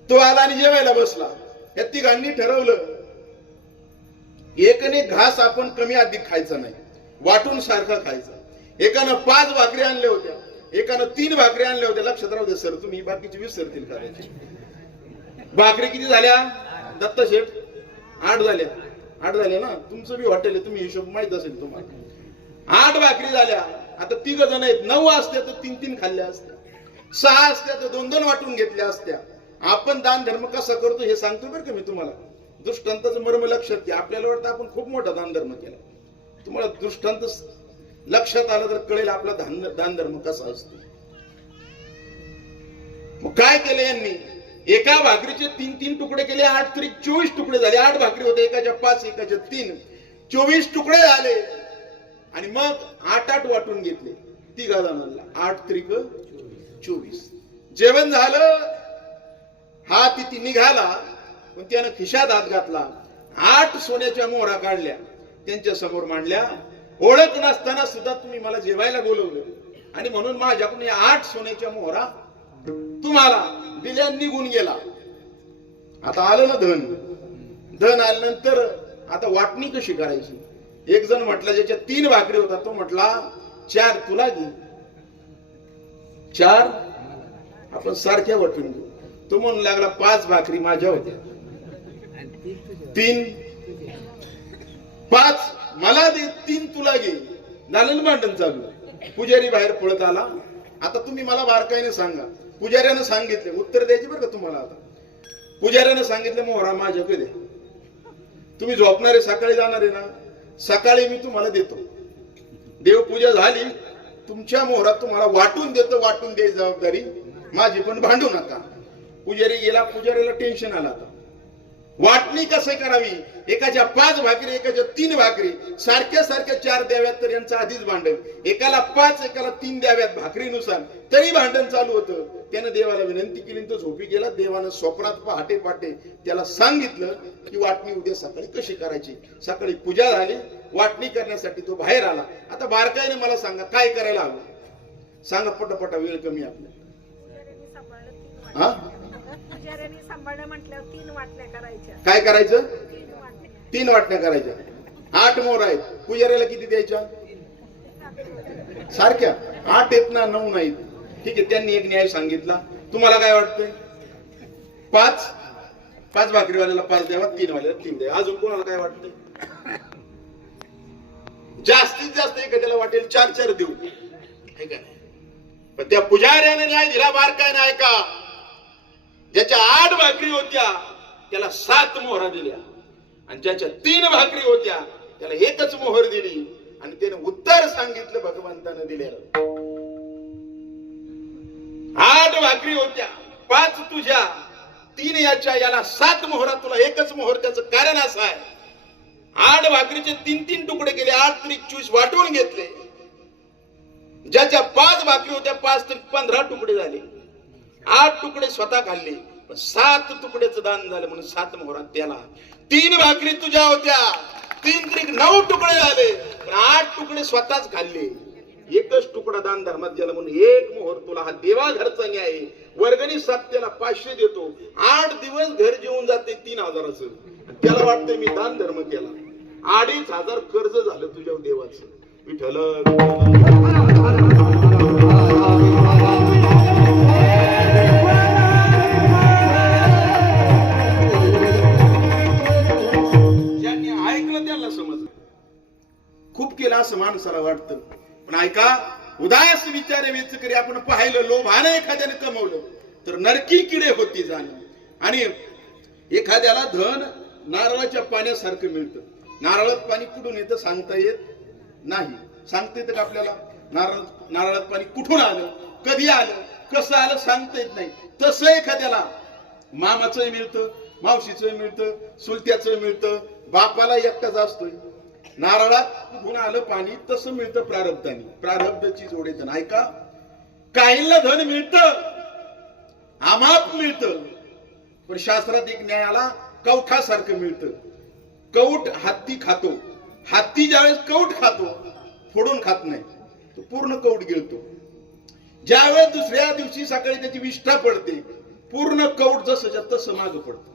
तो आला आणि जेवायला बसला. या तिघांनी ठरवलं एकने घास आपण कमी अधिक खायचा नाही, वाटून सारखा खायचा. एकानं 5 भाकरी आणल्या होत्या, एकानं 3 भाकरी आणल्या होत्या. लक्षात राहू दे सर, तुम्ही बाकीचे विसरतील करायचे. भाकरी किती झाल्या दत्त शेठ? 8 झाल्या. 8 झाल्या ना? तुमचं बी हॉटेल आहे, तुम्ही हिशोब माहित असेल तुम्हाला. 8 भाकरी झाल्या. आता 3 जण आहेत, 9 असत्या तर 3-3 खाल्ल्या असत्या, 6 असत्या तर 2-2 वाटून घेतल्या असत्या. आपण दान धर्म कसा करतो हे सांगतो बरं का मी तुम्हाला. दृष्टांताचं मर्म लक्षात घ्या. आपल्याला वाटतं आपण खूप मोठा दान धर्म केला. तुम्हाला दृष्टांत लक्षात आलं तर कळेल आपला दान धर्म कसा असतो. मग काय केलं यांनी, एका भाकरीचे 3-3 तुकडे केले. 8 त्रिक 24 तुकडे झाले. 8 भाकरी होते, एकाच्या 5 एकाच्या 3, 24 तुकडे झाले. आणि मग 8-8 वाटून घेतले 3 जणांना. 8 त्रिक 24. जेवण झालं. हा तिथे निघाला, पण त्यानं खिशात हात घातला. 8 सोन्याच्या मोहरा काढल्या, त्यांच्या समोर मांडल्या. ओळख नसताना सुद्धा तुम्ही मला जेवायला बोलवलं आणि म्हणून माझ्याकडून 8 सोन्याच्या मोहरा तुम्हाला दिल्या, निघून गेला. आता आलं ना धन. धन आल्यानंतर आता वाटणी कशी करायची. एक जण म्हटला ज्याच्या 3 भाकरी होता तो म्हटला 4 तुला घे, 4 आपण सारख्या वाटून घेऊ. तो म्हणू लागला 5 भाकरी माझ्या होत्या, 3 5 मला दे, 3 तुला घे. झालं भांडण चालू. पुजारी बाहेर पळत आला. आता तुम्ही मला बारकाईने सांगा. पुजाऱ्यानं सांगितले, उत्तर द्यायची बरं का तुम्हाला. आता पुजाऱ्यानं सांगितलं मोहरा माझ्याकडे दे. तुम्ही झोपणारे सकाळी जाणारे ना, सकाळी मी तुम्हाला देतो. देवपूजा झाली, तुमच्या मोहरात तुम्हाला वाटून देतो. वाटून द्यायची जबाबदारी माझी, पण भांडू नका. पुजारी गेला. पुजारीला टेन्शन आला. आता वाटणी कसं करावी. एकाच्या 5 भाकरी, एकाच्या 3 भाकरी, सारख्या 4 द्याव्यात तर यांचं आधीच भांडण. एकाला 5 एकाला 3 द्याव्यात भाकरीनुसार, तरी भांडण चालू होतं. त्यानं देवाला विनंती केली, तो झोपी गेला. देवानं स्वप्नात पहाटे पहाटे त्याला सांगितलं की वाटणी उद्या सकाळी कशी करायची. सकाळी पूजा झाली, वाटणी करण्यासाठी तो बाहेर आला. आता बारकाईने मला सांगा काय करायला हवं. सांगा पटापटा, वेळ कमी आपल्या. काय करायचं. 3 वाटण्या करायच्या. 8 मोहर आहेत. पुजाऱ्याला किती द्यायच्या. सारख्या 8 आहेत ना, 9 नाहीत. ठीक आहे, त्यांनी एक न्याय सांगितला. तुम्हाला काय वाटतंय. 5 भाकरीवाल्याला 5 द्यावा, 3 वाल्याला 3 द्यावा. अजून कोणाला काय वाटतंय. जास्तीत जास्त एखाद्याला वाटेल 4 देऊ, हे का नाही. पण त्या पुजाऱ्याने न्याय दिला. बारकाईने ऐका. ज्याच्या 8 भाकरी होत्या त्याला 7 मोहरा दिल्या, आणि ज्याच्या 3 भाकरी होत्या त्याला 1च मोहर दिली. आणि त्याने उत्तर सांगितलं भगवंतानं दिलेलं. 8 भाकरी होत्या, 5 तुझ्या, 3 याच्या, याला 7 मोहरा, तुला 1च मोहर. त्याचं कारण असं आहे, 8 भाकरीचे 3-3 तुकडे केले. 8 त्रिक 24 वाटून घेतले. ज्याच्या 5 भाकरी होत्या, 5 त्रिक 15 तुकडे झाले. 8 तुकडे स्वतः खाल्ले, 7 तुकड्याचं दान झालं म्हणून 7 मोहरा त्याला. 3 भाकरी तुझ्या होत्या, 3 त्रिक 9 तुकडे झाले, 8 तुकडे स्वतःच खाल्ले. 1च तुकडा दान धर्मात गेला म्हणून 1 मोहर तुला. हा देवाघरचा न्याय. वर्गणी 7 त्याला 500 देतो. 8 दिवस घर जेवून जाते 3000चं. त्याला वाटतंय मी दान धर्म केला. 2500 कर्ज झालं तुझ्या देवाचं. विठ्ठल खूप केलं असं माणसाला वाटतं. पण ऐका, उदास विचारे वेचकरी आपण पाहिलं. लोभाने एखाद्याने कमवलं तर नरकी किडे होती जाणे. आणि एखाद्याला धन नारळाच्या पाण्यासारखं मिळतं. नारळात पाणी कुठून येतं सांगता येत नाही. सांगता येतं का आपल्याला. नारळात पाणी कुठून आलं, कधी आलं, कसं आलं सांगता येत नाही. तसं एखाद्याला मामाचं मिळतं, मावशीचं मिळतं, चुलत्याचं मिळतं, बापाला एकटाच असतोय. नारळात कुठून आलं पाणी तसं मिळतं प्रारब्धाने. प्रारब्धाची जोड येतं. ऐका, काहींना धन मिळतं, अमाप मिळतं, पण शास्त्रात एक न्याय आला, कवठासारखं मिळतं. कौठ हत्ती खातो. हत्ती ज्यावेळेस कौठ खातो, फोडून खात नाही, तो पूर्ण कौठ गिळतो. ज्यावेळेस दुसऱ्या दिवशी सकाळी त्याची विष्ठा पडते, पूर्ण कौठ जसंच्या तसं मागं पडतं,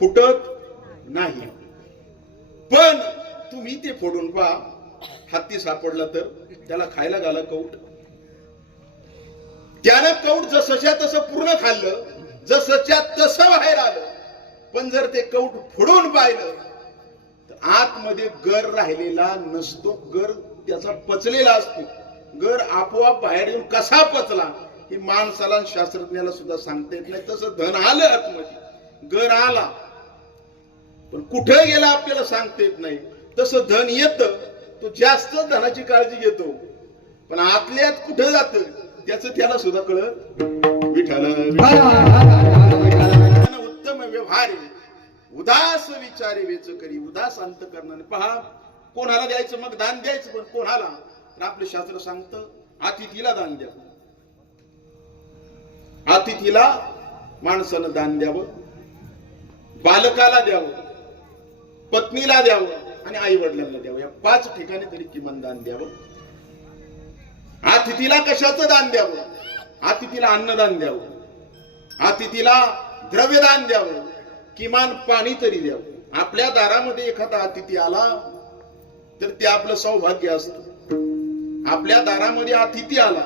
फुटत नाही. पण तुम्ही ते फोडून पहा, हत्ती सापडला तर त्याला खायला घाला कौठ. त्यानं कौठ जसंच्या तसं पूर्ण खाल्लं, जसंच्या तसं बाहेर आलं. पण जर ते कौठ फोडून पाहिलं तर आतमध्ये गर राहिलेला नसतो. गर त्याचा पचलेला असतो. घर आपोआप बाहेर येऊन कसा पचला हे माणसाला आणि शास्त्रज्ञाला सुद्धा सांगता येत नाही. तसं धन आलं आतमध्ये, घर आला, पण कुठे गेला आपल्याला सांगता येत नाही. तसं धन येतं, तो जास्त धनाची काळजी घेतो, पण आतल्यात कुठे जात त्याच त्याला सुद्धा कळत. विठ्ठल उत्तम व्यवहारे उदास विचारे वेच करी, उदास अंतकरणाने. पहा, कोणाला द्यायचं मग दान द्यायचं, पण कोणाला? तर आपलं शास्त्र सांगतं अतिथीला दान द्यावं. अतिथीला माणसानं दान द्यावं, बालकाला द्यावं, पत्नीला द्यावं आणि आई वडिलांना द्यावं. या 5 ठिकाणी तरी किमान दान द्यावं. अतिथीला कशाचं दान द्यावं? अतिथीला अन्नदान द्यावं, अतिथीला द्रव्यदान द्यावं, किमान पाणी तरी द्यावं. आपल्या दारामध्ये एखादा अतिथी आला तर ते आपलं सौभाग्य असतं. आपल्या दारामध्ये अतिथी आला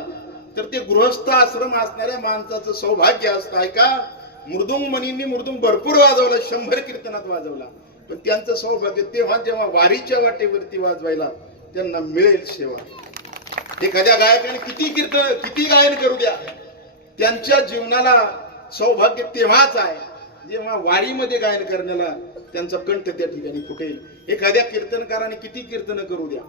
तर ते गृहस्थ आश्रम असणाऱ्या माणसाचं सौभाग्य असतं. ऐका, मृदुंग मनींनी मृदुंग भरपूर वाजवला, 100 कीर्तनात वाजवला, पण त्यांचं सौभाग्य तेव्हा जेव्हा वारीच्या वाटेवरती वाजवायला त्यांना मिळेल सेवा. एखाद्या गायकाने किती गायन करू द्या, त्यांच्या जीवनाला सौभाग्य तेव्हाच आहे जेव्हा वारीमध्ये गायन करण्याला त्यांचा कंठ त्या ठिकाणी फुटेल. एखाद्या कीर्तनकाराने किती कीर्तन करू द्या,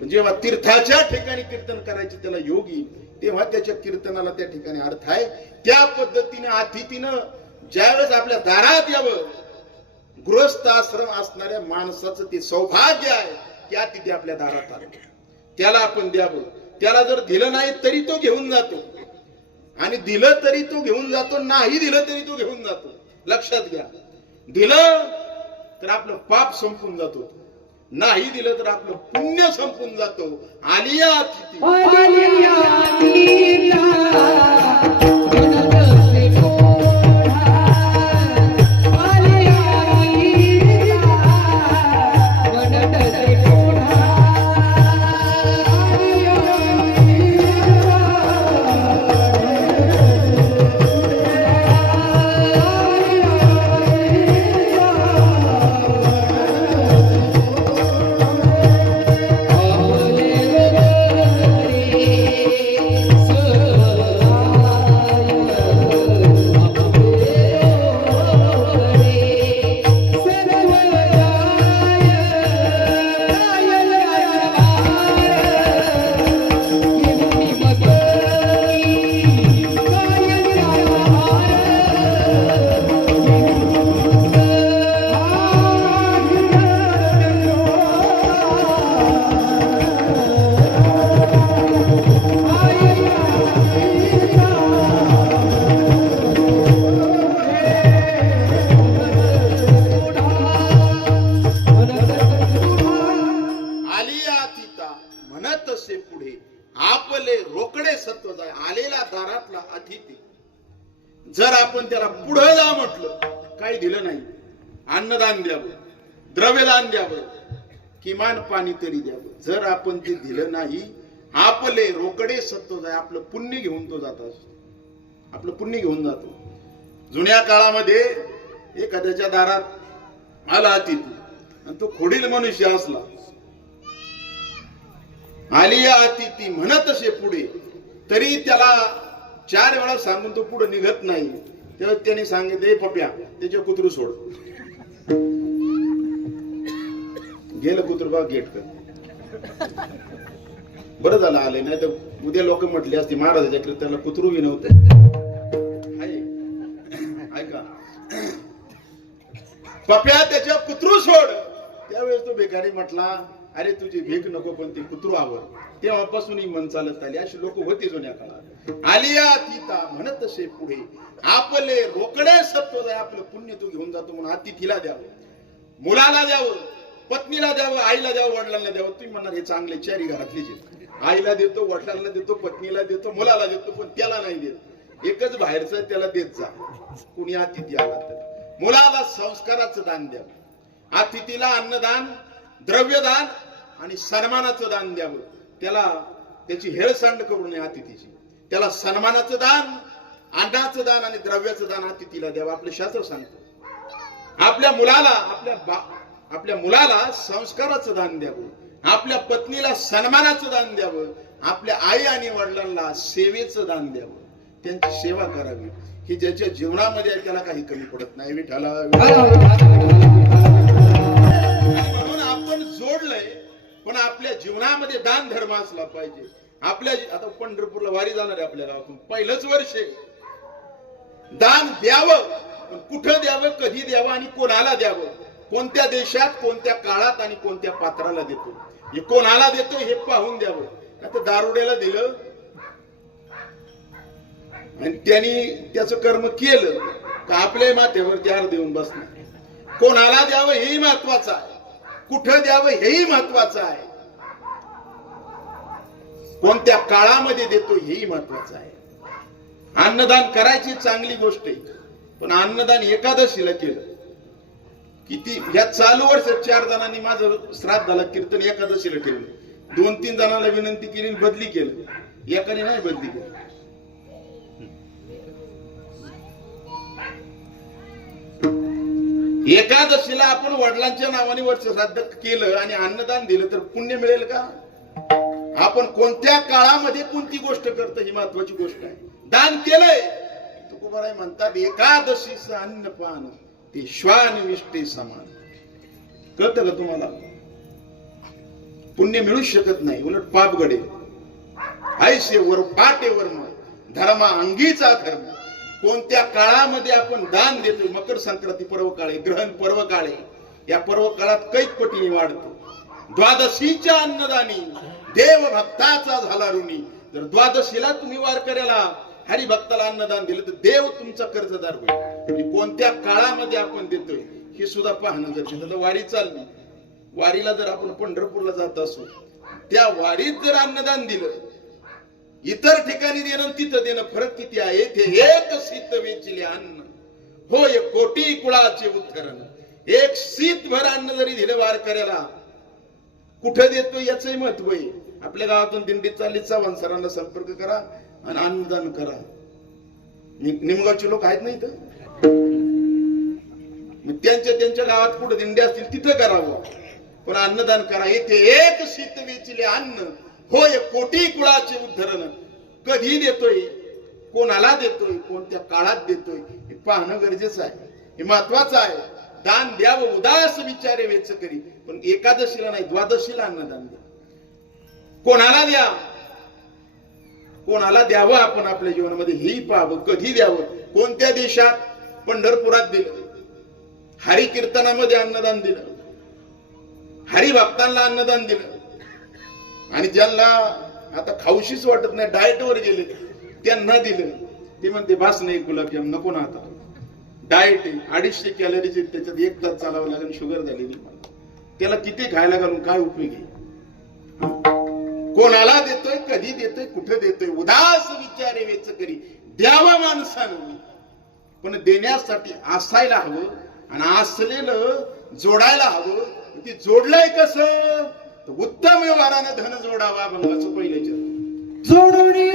पण जेव्हा तीर्थाच्या ठिकाणी कीर्तन करायचे त्याला योग येईल, तेव्हा त्याच्या कीर्तनाला त्या ठिकाणी अर्थ आहे. त्या पद्धतीने अतिथीनं ज्यावेळेस आपल्या दारात यावं, गृहस्थ आश्रम असणाऱ्या माणसाचं ते सौभाग्य आहे की अतिथी आपल्या दारात आले, त्याला आपण द्यावं. त्याला जर दिलं नाही तरी तो घेऊन जातो, आणि दिलं तरी तो घेऊन जातो, नाही दिलं तरी तो घेऊन जातो. लक्षात घ्या, दिलं तर आपलं पाप संपून जातो, नाही दिलं तर आपलं पुण्य संपून जातो. आलिया अतिथी जर आपण त्याला पुढे जा म्हटलं, काही दिलं नाही, अन्नदान द्यावं, द्रव्यदान द्यावं, किमान पाणी तरी द्यावं, जर आपण ते दिलं नाही, आपले रोकडे सत्व जाय, आपलं पुण्य घेऊन तो जात असतो, आपलं पुण्य घेऊन जातो. जुन्या काळामध्ये एखाद्याच्या दारात आला अतिथी आणि तो खोडील मनुष्य असला, आली या अतिथी म्हणत असे पुढे, तरी त्याला 4 वेळा सांगून तो पुढे निघत नाही. तेव्हा त्याने सांगितले, पप्या त्याचे कुत्रू सोड. गेलं कुत्रू बा गेट कर. बरं झालं आले, नाही तर उद्या लोक म्हटले असते महाराजाच्या कीर्तनाला कुत्रू बी नव्हतं. ऐका, पप्या त्याच्या कुत्रू सोड. त्यावेळेस तो भिकारी म्हटला, अरे तुझी भीक नको पण ते कुत्रू आवर. तेव्हापासून ही मन चालत आली. अशी लोक होती जुन्या काळात. आलिया तिता म्हणत असे पुढे, आपले रोकडे सत्व जाय, आपलं पुण्य तू घेऊन जातो म्हणून अतिथीला द्यावं, मुलाला द्यावं, पत्नीला द्यावं, आईला द्यावं, वडिलांना द्यावं. तुम्ही म्हणणार हे चांगले 4 घरातले जे, आईला देतो, वडिलांना देतो, पत्नीला देतो, मुलाला देतो, पण त्याला नाही देत. एकच बाहेरचं त्याला देत जा. कुणी अतिथी आला तर मुलाला संस्काराचं दान द्यावं, अतिथीला अन्नदान, द्रव्यदान आणि सन्मानाचं दान द्यावं. त्याला त्याची हेळसांड करू नये अतिथीची. त्याला सन्मानाचं दान, अन्नाचं दान आणि द्रव्याचं दान अतिथीला द्यावं. आपलं शास्त्र सांगतं. आपल्या मुलाला संस्काराचं दान द्यावं, आपल्या पत्नीला सन्मानाचं दान द्यावं, आपल्या आई आणि वडिलांना सेवेचं दान द्यावं, त्यांची सेवा करावी. ही ज्याच्या जीवनामध्ये आहे त्याला काही कमी पडत नाही. विठ्ठला म्हणून आपण जोडलंय, पण आपल्या जीवनामध्ये दान धर्म असला पाहिजे. आपल्या आता पंढरपूरला वारी जाणार आहे आपल्या गावातून, पहिलंच वर्ष दान द्यावं, कुठं द्यावं, कधी द्यावं आणि कोणाला द्यावं, कोणत्या देशात, कोणत्या काळात आणि कोणत्या पात्राला देतो, हे कोणाला देतो हे पाहून द्यावं. आता दारुड्याला दिलं आणि त्यांनी त्याचं कर्म केलं का आपल्या माथ्यावरती हार देऊन बसणार. कोणाला द्यावं हेही महत्वाचं आहे, कुठं द्यावं हेही महत्वाचं आहे, कोणत्या काळामध्ये देतो हेही महत्वाचं आहे. अन्नदान करायची चांगली गोष्ट आहे, पण अन्नदान एकादशीला केलं. किती या चालू वर्षात 4 जणांनी माझं श्राद्धाला कीर्तन एकादशीला ठेवलं, 2-3 जणांना विनंती केली बदली केलं, एकाने नाही बदली केलं. एकादशीला आपण वडिलांच्या नावाने वर्ष श्राद्ध केलं आणि अन्नदान दिलं तर पुण्य मिळेल का? आपण कोणत्या काळामध्ये कोणती गोष्ट करतो ही महत्वाची गोष्ट आहे. दान केलंय, तुकोबाराय म्हणतात एकादशीचं अन्नपान ते श्वान विष्टे समान. कळतं का तुम्हाला? पुण्य मिळू शकत नाही, उलट पाप घडेल. ऐसे वर पाटे वर्म धर्मा अंगीचा धर्म. कोणत्या काळामध्ये आपण दान देतो? मकर संक्रांती पर्व काळे, ग्रहण पर्व काळे, या पर्व काळात कैक पटीने वाढतो. द्वादशीच्या अन्नदानी देव भक्ताचा झाला ऋणी. जर द्वादशीला तुम्ही वारकऱ्याला हरिभक्ताला अन्नदान दिलं तर देव तुमचा कर्जदार होईल. कोणत्या काळामध्ये आपण देतोय हे सुद्धा पाहणं गरजेचं. आता वारी चालली, वारीला जर आपण पंढरपूरला जात असू, त्या वारीत जर अन्नदान दिलं, इतर ठिकाणी देणं तिथं देणं फरक किती आहे? ते एक शीत वेचले अन्न होय कोटी कुळाचे उत्तरण. एक शीत भर अन्न जरी दिलं वारकऱ्याला, कुठं देतो याचंही महत्व आहे. आपल्या गावातून दिंडी चालली, चव्हाण सरांना संपर्क करा आणि अन्नदान करा. निमगावचे लोक आहेत नाही तर त्यांच्या गावात कुठे दिंडी असतील तिथं करावं, पण अन्नदान करा. येथे एक शीत वेचले अन्न होय कोटी कुळाचे उद्धरण. कधी देतोय, कोणाला देतोय, कोणत्या काळात देतोय हे पाहणं गरजेचं आहे, हे महत्वाचं आहे. दान द्यावं उदास विचारे वेच करी, पण एकादशीला नाही द्वादशीला अन्नदान द्या. कोणाला द्या, कोणाला द्यावं आपण आपल्या जीवनामध्ये हेही पाहावं. कधी द्यावं, कोणत्या देशात? पंढरपुरात दिलं, हरी कीर्तनामध्ये अन्नदान दिलं, हरिभक्तांना अन्नदान दिलं. आणि ज्यांना आता खाऊशीच वाटत नाही, डाएट वर गेले, त्यांना दिलं. ते म्हणते भास नाही गुलाबजाम नको ना, आता डाएट आहे, 250 कॅलरीचे, त्याच्यात 1 तास चालावं लागेल, शुगर झालेली, त्याला किती खायला घालून काय उपयोग आहे? कोणाला देतोय, कधी देतोय, कुठे देतोय? उदास विचारे वेच करी. द्यावा माणसानं, पण देण्यासाठी असायला हवं आणि असलेलं जोडायला हवं. ते जोडलंय कसं? उत्तम व्यवहारानं धन जोडावा. भंगाचं पहिल्याच्या जोडणी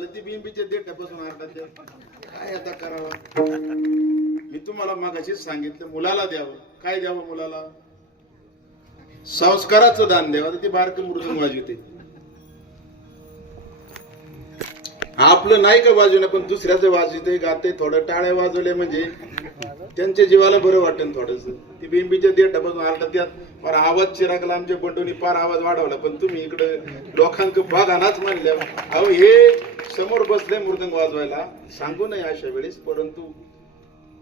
वाजलं ती बिंबीच्या देठापासून आरडात काय आता करावं. मी तुम्हाला मागाशीच सांगितलं मुलाला द्यावं. काय द्यावं मुलाला? संस्काराचं दान द्यावं. ती बारकं मृदुंग वाजवते. आपलं नाही का वाजवणं पण दुसऱ्याचं वाजवते गाते. थोडं टाळ्या वाजवले म्हणजे त्यांच्या जीवाला बरं वाटेल थोडस. ती बिंबीच्या देठापासून आरडात त्यात फार आवाज चिरागला. आमच्या बंडूनी फार आवाज वाढवला. पण तुम्ही इकडे लोकांक बागानाच म्हणल्या. अहो हे समोर बसले मृदंग वाजवायला. सांगू नये अशा वेळेस. परंतु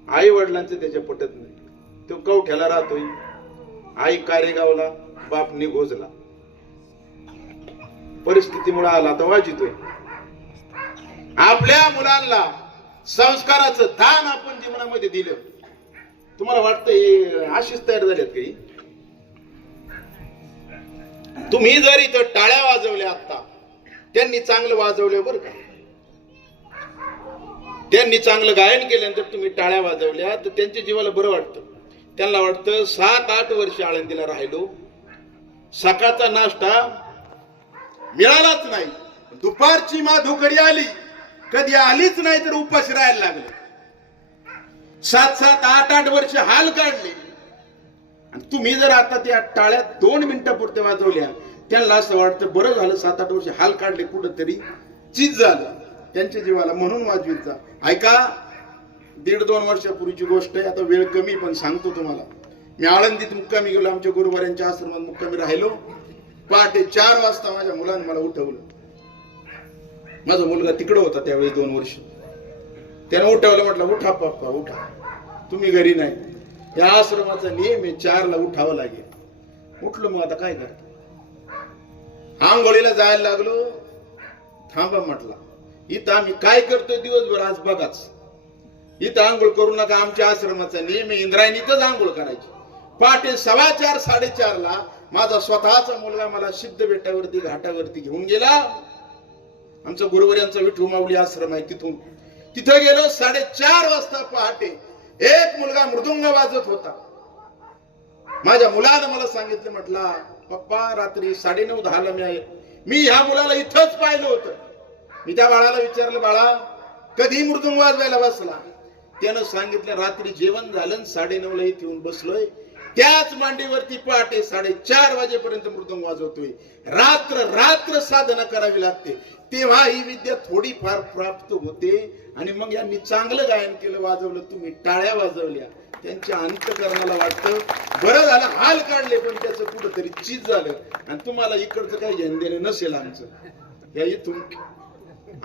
आई वडिलांचं त्याच्या पटत नाही. तो कवठ्याला राहतोय. आई कारेगावला, बाप निघोजला. परिस्थितीमुळे आला आता वाजितोय. आपल्या मुलांना संस्काराचं दान आपण जीवनामध्ये दिलं. तुम्हाला वाटतं हे अशीच तयार झाल्यात काही? तुम्ही जर इथं टाळ्या वाजवल्या आता, त्यांनी चांगलं वाजवलं बरं का, त्यांनी चांगलं गायन केल्यानंतर तुम्ही टाळ्या वाजवल्या तर त्यांच्या जीवाला बरं वाटतं. त्यांना वाटतं 7-8 वर्ष आळंदीला राहिलो, सकाळचा नाश्ता मिळालाच नाही, दुपारची माधुकरी आली कधी आलीच नाही तर उपाशी राहायला लागले. 7-7, 8-8 वर्ष हाल काढले. आणि तुम्ही जर आता त्या टाळ्या 2 मिनिटापुरत्या वाजवल्या, त्यांना असं वाटतं बरं झालं 7-8 वर्ष हाल काढले, कुठंतरी चीज झालं त्यांच्या जीवाला. म्हणून वाजवीत जा. ऐका, 1.5-2 वर्षापूर्वीची गोष्ट आहे. आता वेळ कमी पण सांगतो तुम्हाला. मी आळंदीत मुक्कामी गेलो. आमच्या गुरुवाऱ्यांच्या आश्रमात मुक्कामी राहिलो. पहाटे 4 वाजता माझ्या मुलांनी मला उठवलं. माझा मुलगा तिकडे होता त्यावेळी 2 वर्ष. त्याने उठवलं. म्हटलं उठा पप्पा उठा, तुम्ही घरी नाही. या आश्रमाचा नियम आहे 4ला उठावं लागेल. उठलो. मग आता काय करतो? आंघोळीला जायला लागलो. थांबा म्हटला, इथं आम्ही काय करतोय दिवसभर आज बघाच. इथं आंघोळ करू नका, आमच्या आश्रमाचा नियम आहे. इंद्रायणीतच आंघोळ करायची. पहाटे 4:15-4:30ला माझा स्वतःचा मुलगा मला सिद्ध बेटावरती घाटावरती घेऊन गेला. आमचा गुरुवाऱ्यांचा विठू माऊली आश्रम आहे तिथं गेलो. 4:30 वाजता पहाटे एक मुलगा मृदुंग वाजत होता. माझ्या मुलानं मला सांगितलं, म्हटला पप्पा रात्री 9:30-10ला मी ह्या मुलाला इथंच पाहिलं होतं. मी त्या बाळाला विचारलं, बाळा कधी मृदुंग वाजवायला बसला? त्यानं सांगितलं, रात्री जेवण झालं 9:30ला इथे येऊन बसलोय. त्याच मांडीवरती पहाटे 4:30 वाजेपर्यंत मृदुंग वाजवतोय. रात्र साधना करावी लागते. तेव्हा ही विद्या थोडीफार प्राप्त होते. आणि मग यांनी चांगलं गायन केलं, वाजवलं. तुम्ही टाळ्या वाजवल्या. त्यांच्या अंतकरणाला वाटतं बरं झालं हाल काढले, पण त्याचं कुठंतरी चीज झालं. आणि तुम्हाला इकडचं काही घेणं देणं नसेल. आमचं या इथून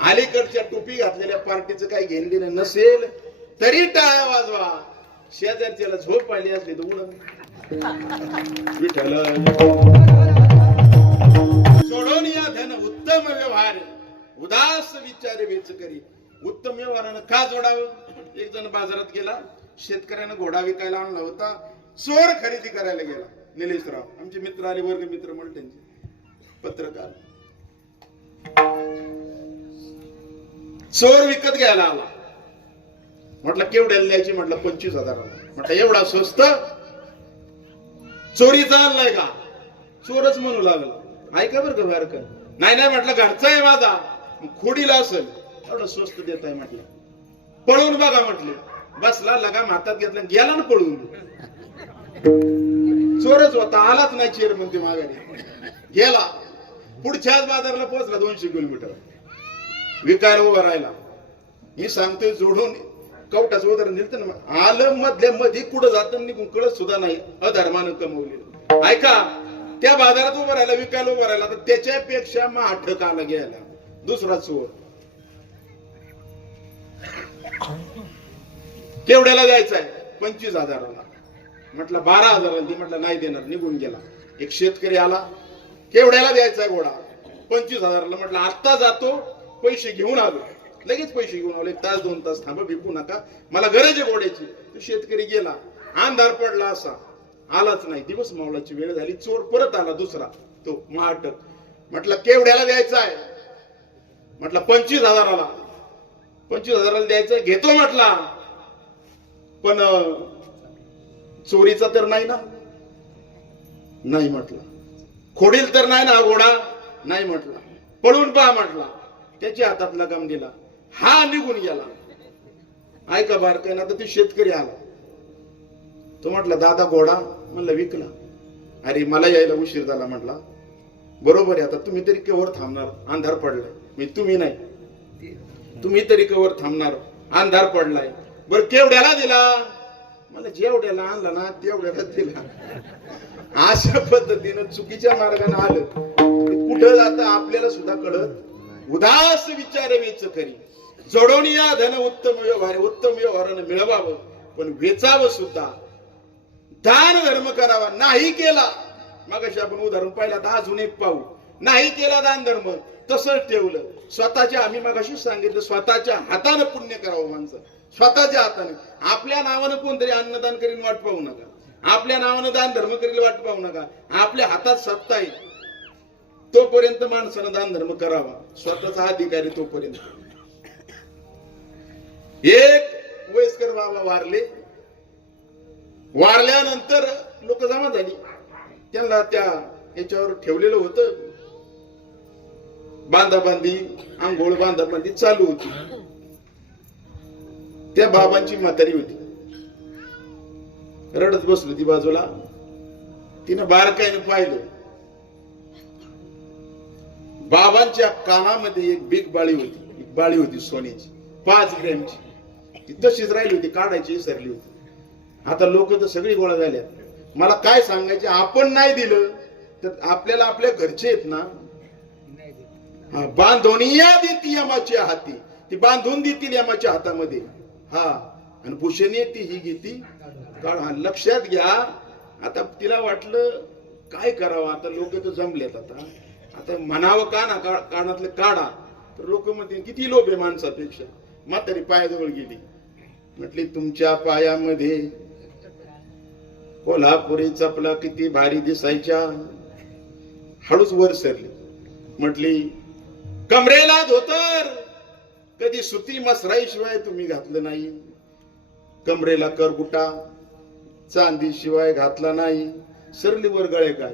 अलीकडच्या टोपी घातलेल्या पार्टीचं काही घेणं देणं नसेल तरी टाळ्या वाजवा. शेजारच्याला झोप आली असली तर उडन विठ्ठल सोडून या धन उत्तम व्यवहार उदास विचार वेच करी. उत्तम व्यवहारानं का जोडावं? एक जण बाजारात गेला. शेतकऱ्यानं घोडा विकायला आणला होता. चोर खरेदी करायला गेला. निलेशराव आमचे मित्र आले, वर्ग मित्र म्हणून त्यांचे पत्रकार. चोर विकत घ्यायला आला. म्हटलं केवढ्याला द्यायची? म्हटलं 25,000. म्हटलं एवढा स्वस्त? चोरीचा आणलाय का? चोरच म्हणू लागला. ऐका बरं का बाहेर का? नाही म्हटलं घरचा आहे माझा, खोडीला असेल. एवढं स्वस्त देत आहे म्हटलं. पळून बघा म्हटलं. बसला, लगाम हातात घेतला, गेला ना पळून. चोरच होता. आलाच नाही. चेर म्हणते माघारी गेला. पुढच्याच बाजारला पोहोचला. 200 किलोमीटर विकायला उभा राहिला. मी सांगतोय जोडून कवटाचं उदाहरण दिलं ना. आलं मधल्या मध्ये कुठं जात निघून कळत सुद्धा नाही. अधर्मानं कमवलेलं. ऐका, त्या बाजारात उभं राहिला, विकायला उभं राहिला, तर त्याच्यापेक्षा माठक आला घ्यायला दुसरा चोर. केवढ्याला द्यायचा आहे? 25,000ला. म्हटलं 12,000ला दे. म्हटलं नाही देणार. निघून गेला. एक शेतकरी आला. केवढ्याला द्यायचा घोडा? 25,000ला. म्हटलं आता जातो, पैसे घेऊन आलो. लगेच पैसे घेऊन आलो. 1 तास 2 तास थांबा, विकू नका, मला गरज आहे घोड्याची. तो शेतकरी गेला. अंधार पडला असा, आलाच नाही. दिवस मावळाची वेळ झाली. चोर परत आला दुसरा, तो महाटक. म्हटलं केवढ्याला द्यायचा आहे? म्हटलं 25,000ला. 25,000ला द्यायचं. घेतो म्हटला, पण चोरीचा तर नाही ना? नाही म्हटलं. खोडील तर नाही ना घोडा? नाही म्हटला. पळून पहा म्हटला. त्याच्या हातात लगाम दिला, हा निघून गेला. ऐका बारकाईनं, आता ते शेतकरी आला. तो म्हटला दादा घोडा, म्हणलं विकला. अरे मला यायला उशीर झाला. म्हटला बरोबर आहे, आता तुम्ही तरी केव्हा थांबणार, अंधार पडलाय. मी तुम्ही नाही, तुम्ही तरी केव्हा थांबणार, अंधार पडलाय. बरं केवढ्याला दिला? मला जेवढ्याला आणला ना तेवढ्याला दिला. अशा पद्धतीनं चुकीच्या मार्गाने आलं कुठं जातं आपल्याला सुद्धा कळत. उदास विचार वेच करी, जोडवणीया धन उत्तम व्यवहारानं मिळवावं, पण वेचावं सुद्धा. दान धर्म करावा, नाही केला, मग आपण उदाहरण पाहिलं, आता अजून एक पाहू. नाही केला दान धर्म, तसंच ठेवलं. स्वतःच्या, आम्ही मगाशी सांगितलं, स्वतःच्या हातानं पुण्य करावं माणसं, स्वतःच्या हाताने. आपल्या नावानं कोणतरी अन्नदान करीन वाट पाहू नका, आपल्या नावानं दान धर्म करील वाट पाहू नका. आपल्या हातात सत्ता आहे तोपर्यंत माणसानं दान धर्म करावा, स्वतःचा अधिकारी तोपर्यंत. एक वयस्कर बाबा वारले. वारल्यानंतर लोक जमा झाली. त्यांना त्या याच्यावर ठेवलेलं होतं, बांधाबांधी, आंघोळ बांधाबांधी चालू होती. त्या बाबांची म्हातारी होती, रडत बसली होती बाजूला. तिनं बारकाईनं पाहिलं, बाबांच्या कानामध्ये एक बिग बाळी होती, एक बाळी होती सोन्याची 5 ग्रॅमची. ती तशीच राहिली होती, काढायची विसरली होती. आता लोक तर सगळी गोळा झाल्या. मला काय सांगायचे, आपण नाही दिलं तर आपल्याला आपल्या घरचे आहेत ना, बांधवणीया देती यमाच्या हाती, ती बांधून देतील यमाच्या हातामध्ये. हा, आणि भूषणी ती ही घेती काढा. लक्षात घ्या. आता तिला वाटलं काय करावं, आता लोक तर जमलेत, आता म्हणावं कानातलं काढा, तर लोक म्हणतील किती लोभ आहे माणसापेक्षा. म्हातारी पायाजवळ गेली, म्हटली तुमच्या पायामध्ये कोल्हापुरी चपला किती भारी दिसायच्या. हळूच वर सरली, म्हटली कमरेला धोतर कधी सुती मसराई शिवाय तुम्ही घातलं नाही, कमरेला करगुटा चांदी शिवाय घातला नाही. सरली वर गळे काय,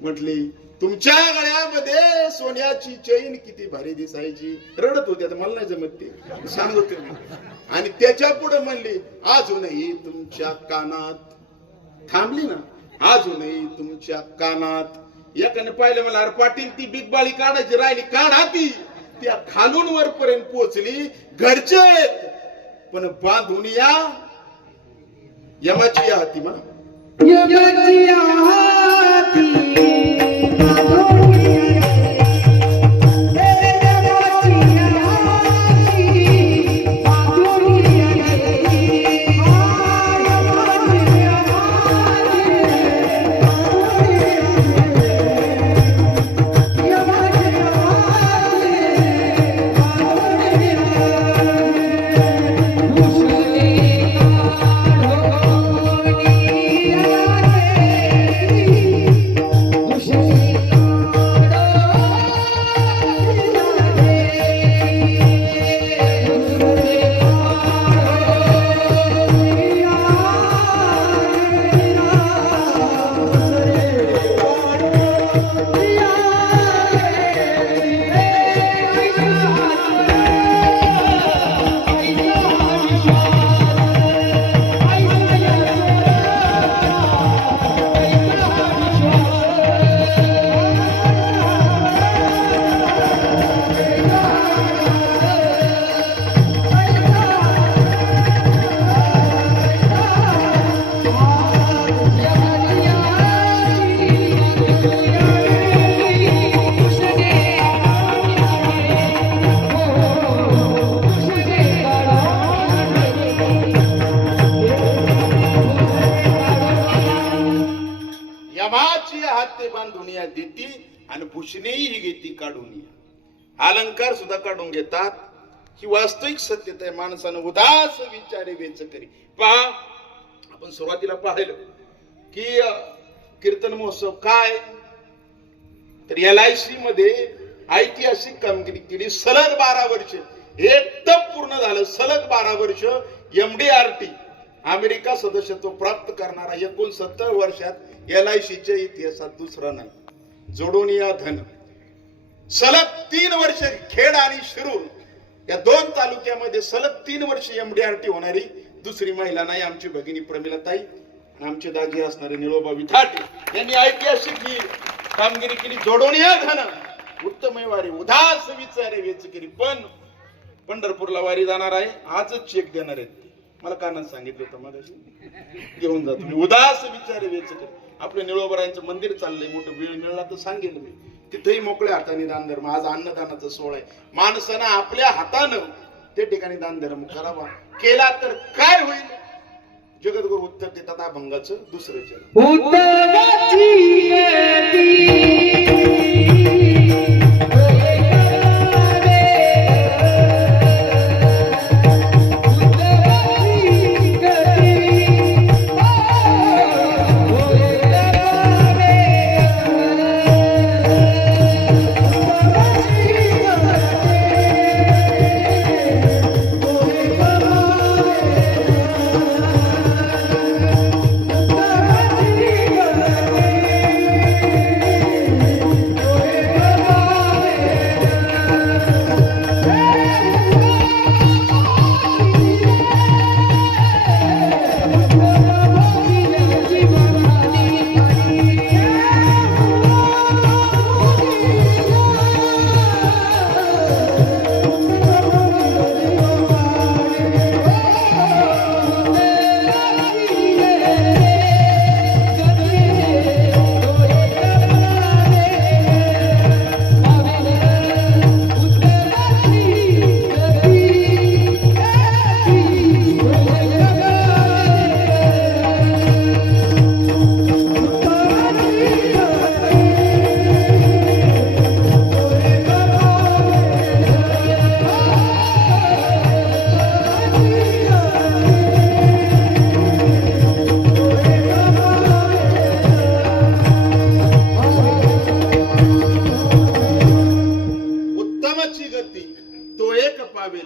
म्हटली तुमच्या गळ्यामध्ये सोन्याची चैन किती भारी दिसायची. रडत होती, आता मला नाही जमत ते सांगतो मी. आणि त्याच्या पुढे म्हणली अजूनही तुमच्या कानात, थांबली ना, अजूनही तुमच्या कानात. एकाने पाहिलं मला, अरे पाटील ती बिग बाळी काढायची राहिली, काढा ती. त्या खालून वरपर्यंत पोहोचली. घरचे आहेत पण बांधून या यमाची हाती म्हणा. देती आणि भूषणेही घेती काढून. अलंकार सुद्धा काढून घेतात. ही वास्तविक सत्यता आहे. माणसानं उदास विचारे वेच करी. पहा, आपण सुरुवातीला पाहिलं की कीर्तन महोत्सव काय, तर LIC मध्ये ऐतिहासिक कामगिरी केली. सलग 12 वर्ष, एक टप पूर्ण झालं. सलग 12 वर्ष MDRT अमेरिका सदस्यत्व प्राप्त करणारा 69 वर्षात LICच्या इतिहासात दुसरा नाही. जोडून या धन. सलग 3 वर्ष खेड आणि शिरूर या 2 तालुक्यामध्ये सलग 3 वर्ष MDRT होणारी दुसरी महिला नाही आमची भगिनी प्रमिलाताई आणि आमचे दाजी असणारे निळोबा विठाटे यांनी ऐतिहासिक ही कामगिरी केली. जोडून या धन उत्तम वारी उदास विचारे वेच केली. पण पंढरपूरला वारी जाणार आहे, आजच चेक देणार आहेत. मला कानात सांगितलं होतं मगाशी, घेऊन जा तुम्ही. उदास विचारे वेच केली. आपलं निळोबरायांचं मंदिर चाललंय मोठं, वेळ मिळाला तर सांगेल मी. तिथेही मोकळ्या हाताने दान धर्म. आज अन्नदानाचा सोहळा आहे. माणसानं आपल्या हातानं ते ठिकाणी दान धर्म करावा. केला तर काय होईल? जगद्गुरु उत्तर देतात अभंगाचं दुसरं चरण.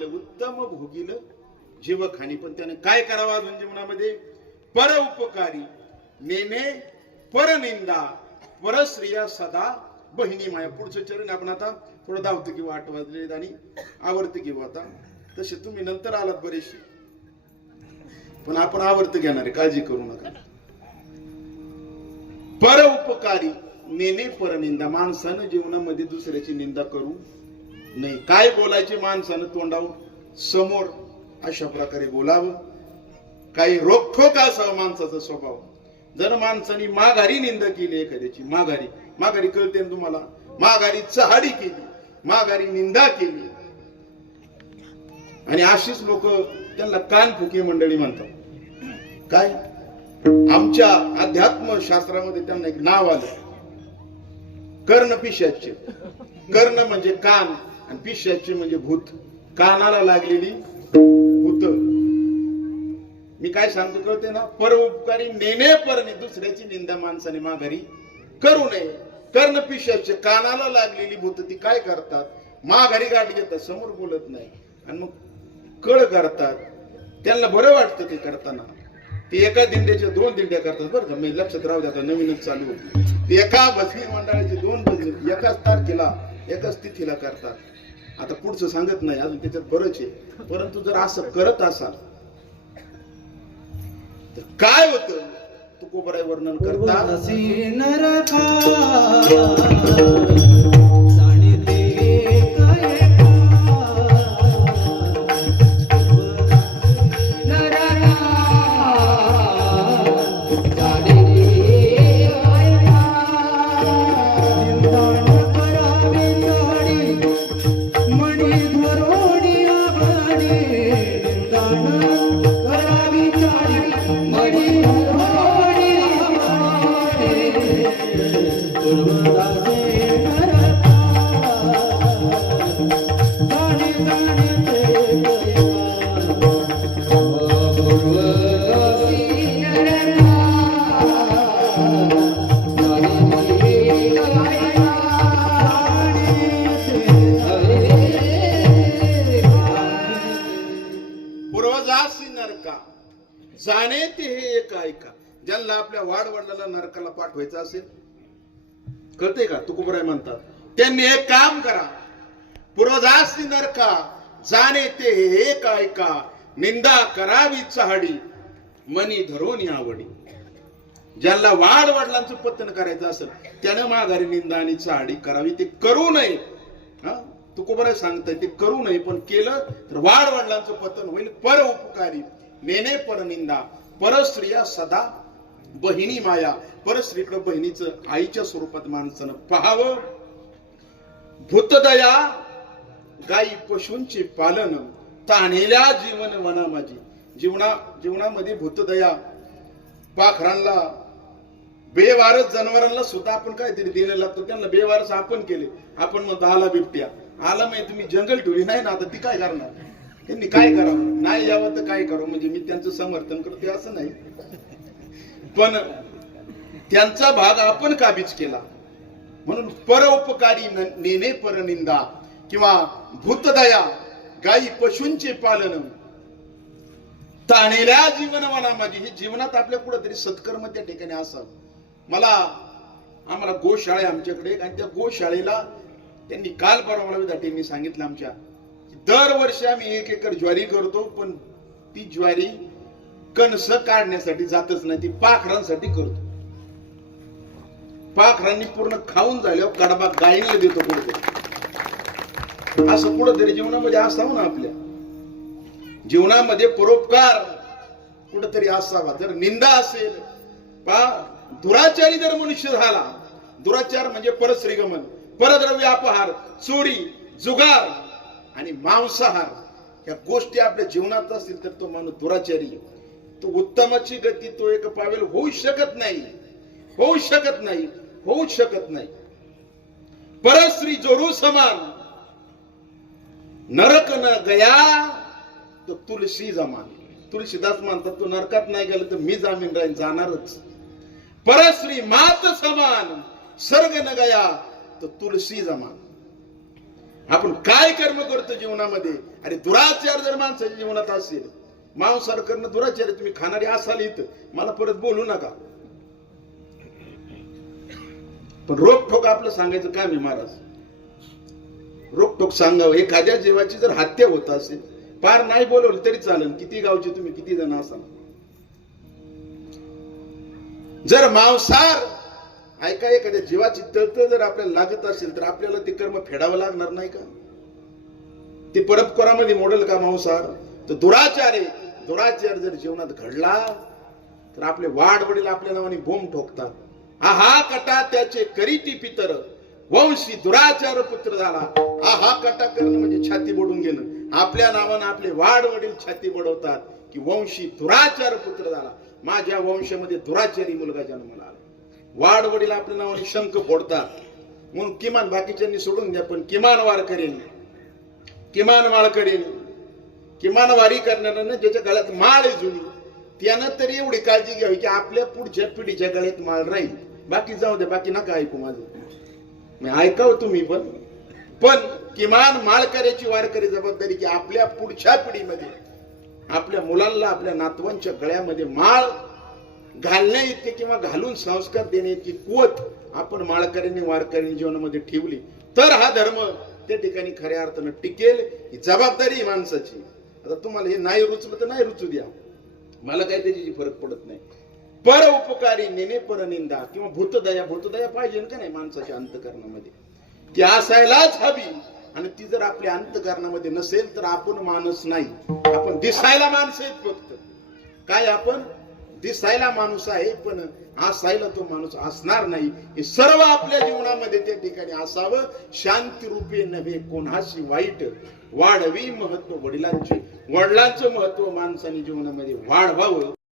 उत्तम भोगील जीवखानी. पण त्याने काय करावं अजून जीवनामध्ये? पर उपकारी नेने परनिंदा परश्रिया सदा बहिणी माया. पुढचं चरण आपण आता थोडं धावतं किंवा 8 वाजले आणि आवर्त घेऊ. आता तसे तुम्ही नंतर आलात बरेचसे, पण आपण आवर्त घेणार आहे, काळजी करू नका. पर उपकारी नेने परनिंदा. माणसानं जीवनामध्ये दुसऱ्याची निंदा करू नाही. काय बोलायचे माणसानं तोंडावर समोर अशा प्रकारे बोलावं. काही रोखोक असावं माणसाचा स्वभाव. जर माणसाने माघारी निंदा केली एखाद्याची, माघारी कळते ना तुम्हाला, माघारी चहाडी केली, माघारी निंदा केली, आणि अशीच लोक त्यांना कानफुकी मंडळी म्हणतात. काय आमच्या अध्यात्म शास्त्रामध्ये त्यांना एक नाव आलं, कर्ण पिशाच्य. कर्ण म्हणजे कान आणि पिशाच्य म्हणजे भूत. कानाला लागलेली भूत. मी काय सांगतो कळते ना? परोपकारी नेणे परने. दुसऱ्याची निंदा माणसाने माघारी करू नये. कर्ण पिशाच्य कानाला लागलेली भूत ती काय करतात? माघारी गाठ घेतात, समोर बोलत नाही आणि मग कळ करतात. त्यांना बरं वाटतं ते करताना. ते एका दिंड्याच्या 2 दिंड्या करतात बरं का. मी लक्षात राहू द्या, नवीनच चालू होती. ते एका भजनी मंडळाची 2 भजनी एकाच तारखेला एकाच तिथीला करतात. आता पुढचं सांगत नाही, अजून त्याच्यात बरंच आहे. परंतु जर असं करत असाल तर काय होतं तुकोबराय वर्णन करता. जाणे ते हे एक ऐका. ज्यांना आपल्या वाडवडिलांना नरकाला पाठवायचं असेल, कळते का? तुकोबराय म्हणतात त्यांनी एक काम करा, पूर्वजासी नरका जाणे ते एक ऐका, निंदा करावी चहाडी मनी धरून आवडी. ज्याला वाढ वडिलांचं पतन करायचं असेल त्यानं माघारी निंदा आणि चहाडी करावी. ते करू नये. तुकोबरा सांगताय ते करू नये, पण केलं तर वाढ वडिलांचं पतन होईल. पर उपकारी नेने पर निंदा, परस्त्रिया सदा बहिणी माया. परस्त्रीकडे बहिणीचं आईच्या स्वरूपात माणसानं पाहावं. भूतदया गायी पशूंचे पालन, ताणेल्या जीवन वना माझी. जीवनामध्ये भूतदया, पाखरांना बेवारस जनावरांना सुद्धा आपण काहीतरी दिलं लागतं. त्यांना बेवारस आपण केले. आपण म्हणतो आला बिबट्या आला, माहिती तुम्ही जंगल ठेवली नाही ना, आता ती काय करणार? त्यांनी काय करावं? नाही यावं तर काय करावं? म्हणजे मी त्यांचं समर्थन करते असं नाही, पण त्यांचा भाग आपण काबीज केला. म्हणून परोपकारी नेने पर निंदा किंवा भूतदया गायी पशूंचे पालन, ताणेल्या जीवन वना माझी. हे जीवनात आपल्या कुठेतरी सत्कर्म त्या ठिकाणी असावं. आम्हाला गोशाळे आमच्याकडे, आणि त्या गोशाळेला त्यांनी काल परवा विद्यार्थ्यांनी सांगितलं आमच्या, दरवर्षी आम्ही 1 एकर ज्वारी करतो, पण ती ज्वारी कणस काढण्यासाठी जातच नाही, ती पाखरांसाठी करतो. पाखरांनी पूर्ण खाऊन झाल्यावर कडबा गायीला देतो कुठेतरी. असं कुठेतरी जीवनामध्ये असावं ना. आपल्या जीवनामध्ये परोपकार कुठेतरी असावा. जर निंदा असेल, दुराचारी जर मनुष्य झाला, दुराचार म्हणजे परश्रीगमन, परद्रव्य अपहार, चोरी, जुगार आणि मांसाहार, या गोष्टी आपल्या जीवनात असतील तर तो माणूस दुराचारी. तो उत्तमाची गती तो एक पावेल होऊ शकत नाही, होऊ शकत नाही, होऊ शकत नाही. परस्त्री जोरू समान, नरक न गया तो तुलसी जमान. तुलसीदास म्हणतात तो नरकात नाही गेला तर मी जामीन राहीन, जाणारच. परस्त्री मात समान, सर्ग न गया तो तुलसी जमान. आपण काय कर्म करतो जीवनामध्ये? अरे दुराचार जर माणसाच्या जीवनात असेल, मांसाहार करणं दुराचार. तुम्ही खाणारे असाल इथं, मला परत बोलू नका, पण रोखोक आपलं सांगायचं काम आहे महाराज. रोखोक सांगावं. एखाद्या जीवाची जर हत्या होत असेल, पार नाही बोलवलं तरी चालेल, किती गावचे तुम्ही किती जण असाल. जर मांसाहार ऐका एखाद्या जीवाची तळतळ जर आपल्याला लागत असेल तर आपल्याला ते कर्म फेडावं लागणार नाही का? ते परस्परामध्ये मोडेल का मांसाहार? तर दुराचार आहे. दुराचार जर जीवनात घडला तर आपले वाढ वडील आपल्या नावाने बोंब ठोकतात. आहा कटा त्याचे करीती पितर, वंशी दुराचार पुत्र झाला. आहा कटा करणं म्हणजे छाती बोडून घेणं. आपल्या नावानं आपले वाढ वडील छाती बोडवतात की वंशी दुराचार पुत्र झाला, माझ्या वंशामध्ये दुराचारी मुलगा जन्माला आला. वाढ वडील आपल्या नावाने शंख फोडतात. म्हणून किमान बाकीच्यांनी सोडून द्या, पण किमान वार करेन, किमान वाळ करेन, किमान वारी करणाऱ्यांना ज्याच्या गळ्यात माळ आहे जुनी, त्यानं तरी एवढी काळजी घ्यावी की आपल्या पुढच्या पिढीच्या गळ्यात माळ राहील. बाकी जाऊ द्या, बाकी नका ऐकू माझं, मी ऐकावं तुम्ही पण किमान माळकऱ्याची वारकरी जबाबदारी की आपल्या पुढच्या पिढीमध्ये, आपल्या मुलांना, आपल्या नातवांच्या गळ्यामध्ये माळ घालण्या इतके किंवा घालून संस्कार देणे इतकी कुवत आपण माळकऱ्यांनी वारकऱ्यांनी जीवनामध्ये ठेवली तर हा धर्म त्या ठिकाणी खऱ्या अर्थानं टिकेल. ही जबाबदारी माणसाची. आता तुम्हाला हे नाही रुचलं तर नाही रुचू द्या, मला काय त्याची फरक पडत नाही. पर उपकारी नेने पर निंदा किंवा भूतदया, भूतदया पाहिजे का नाही माणसाच्या अंतकरणामध्ये? ती असायलाच हवी. आणि ती जर आपल्या अंतकरणामध्ये नसेल तर आपण माणूस नाही. आपण दिसायला माणसं आहेत फक्त. काय आपण दिसायला माणूस आहे, पण असायला तो माणूस असणार नाही. हे सर्व आपल्या जीवनामध्ये त्या ठिकाणी असावं. शांती रूपे नव्हे कोणाशी वाईट, वाढवी महत्व वडिलांचे. वडिलांचं महत्व माणसाने जीवनामध्ये वाढवावं.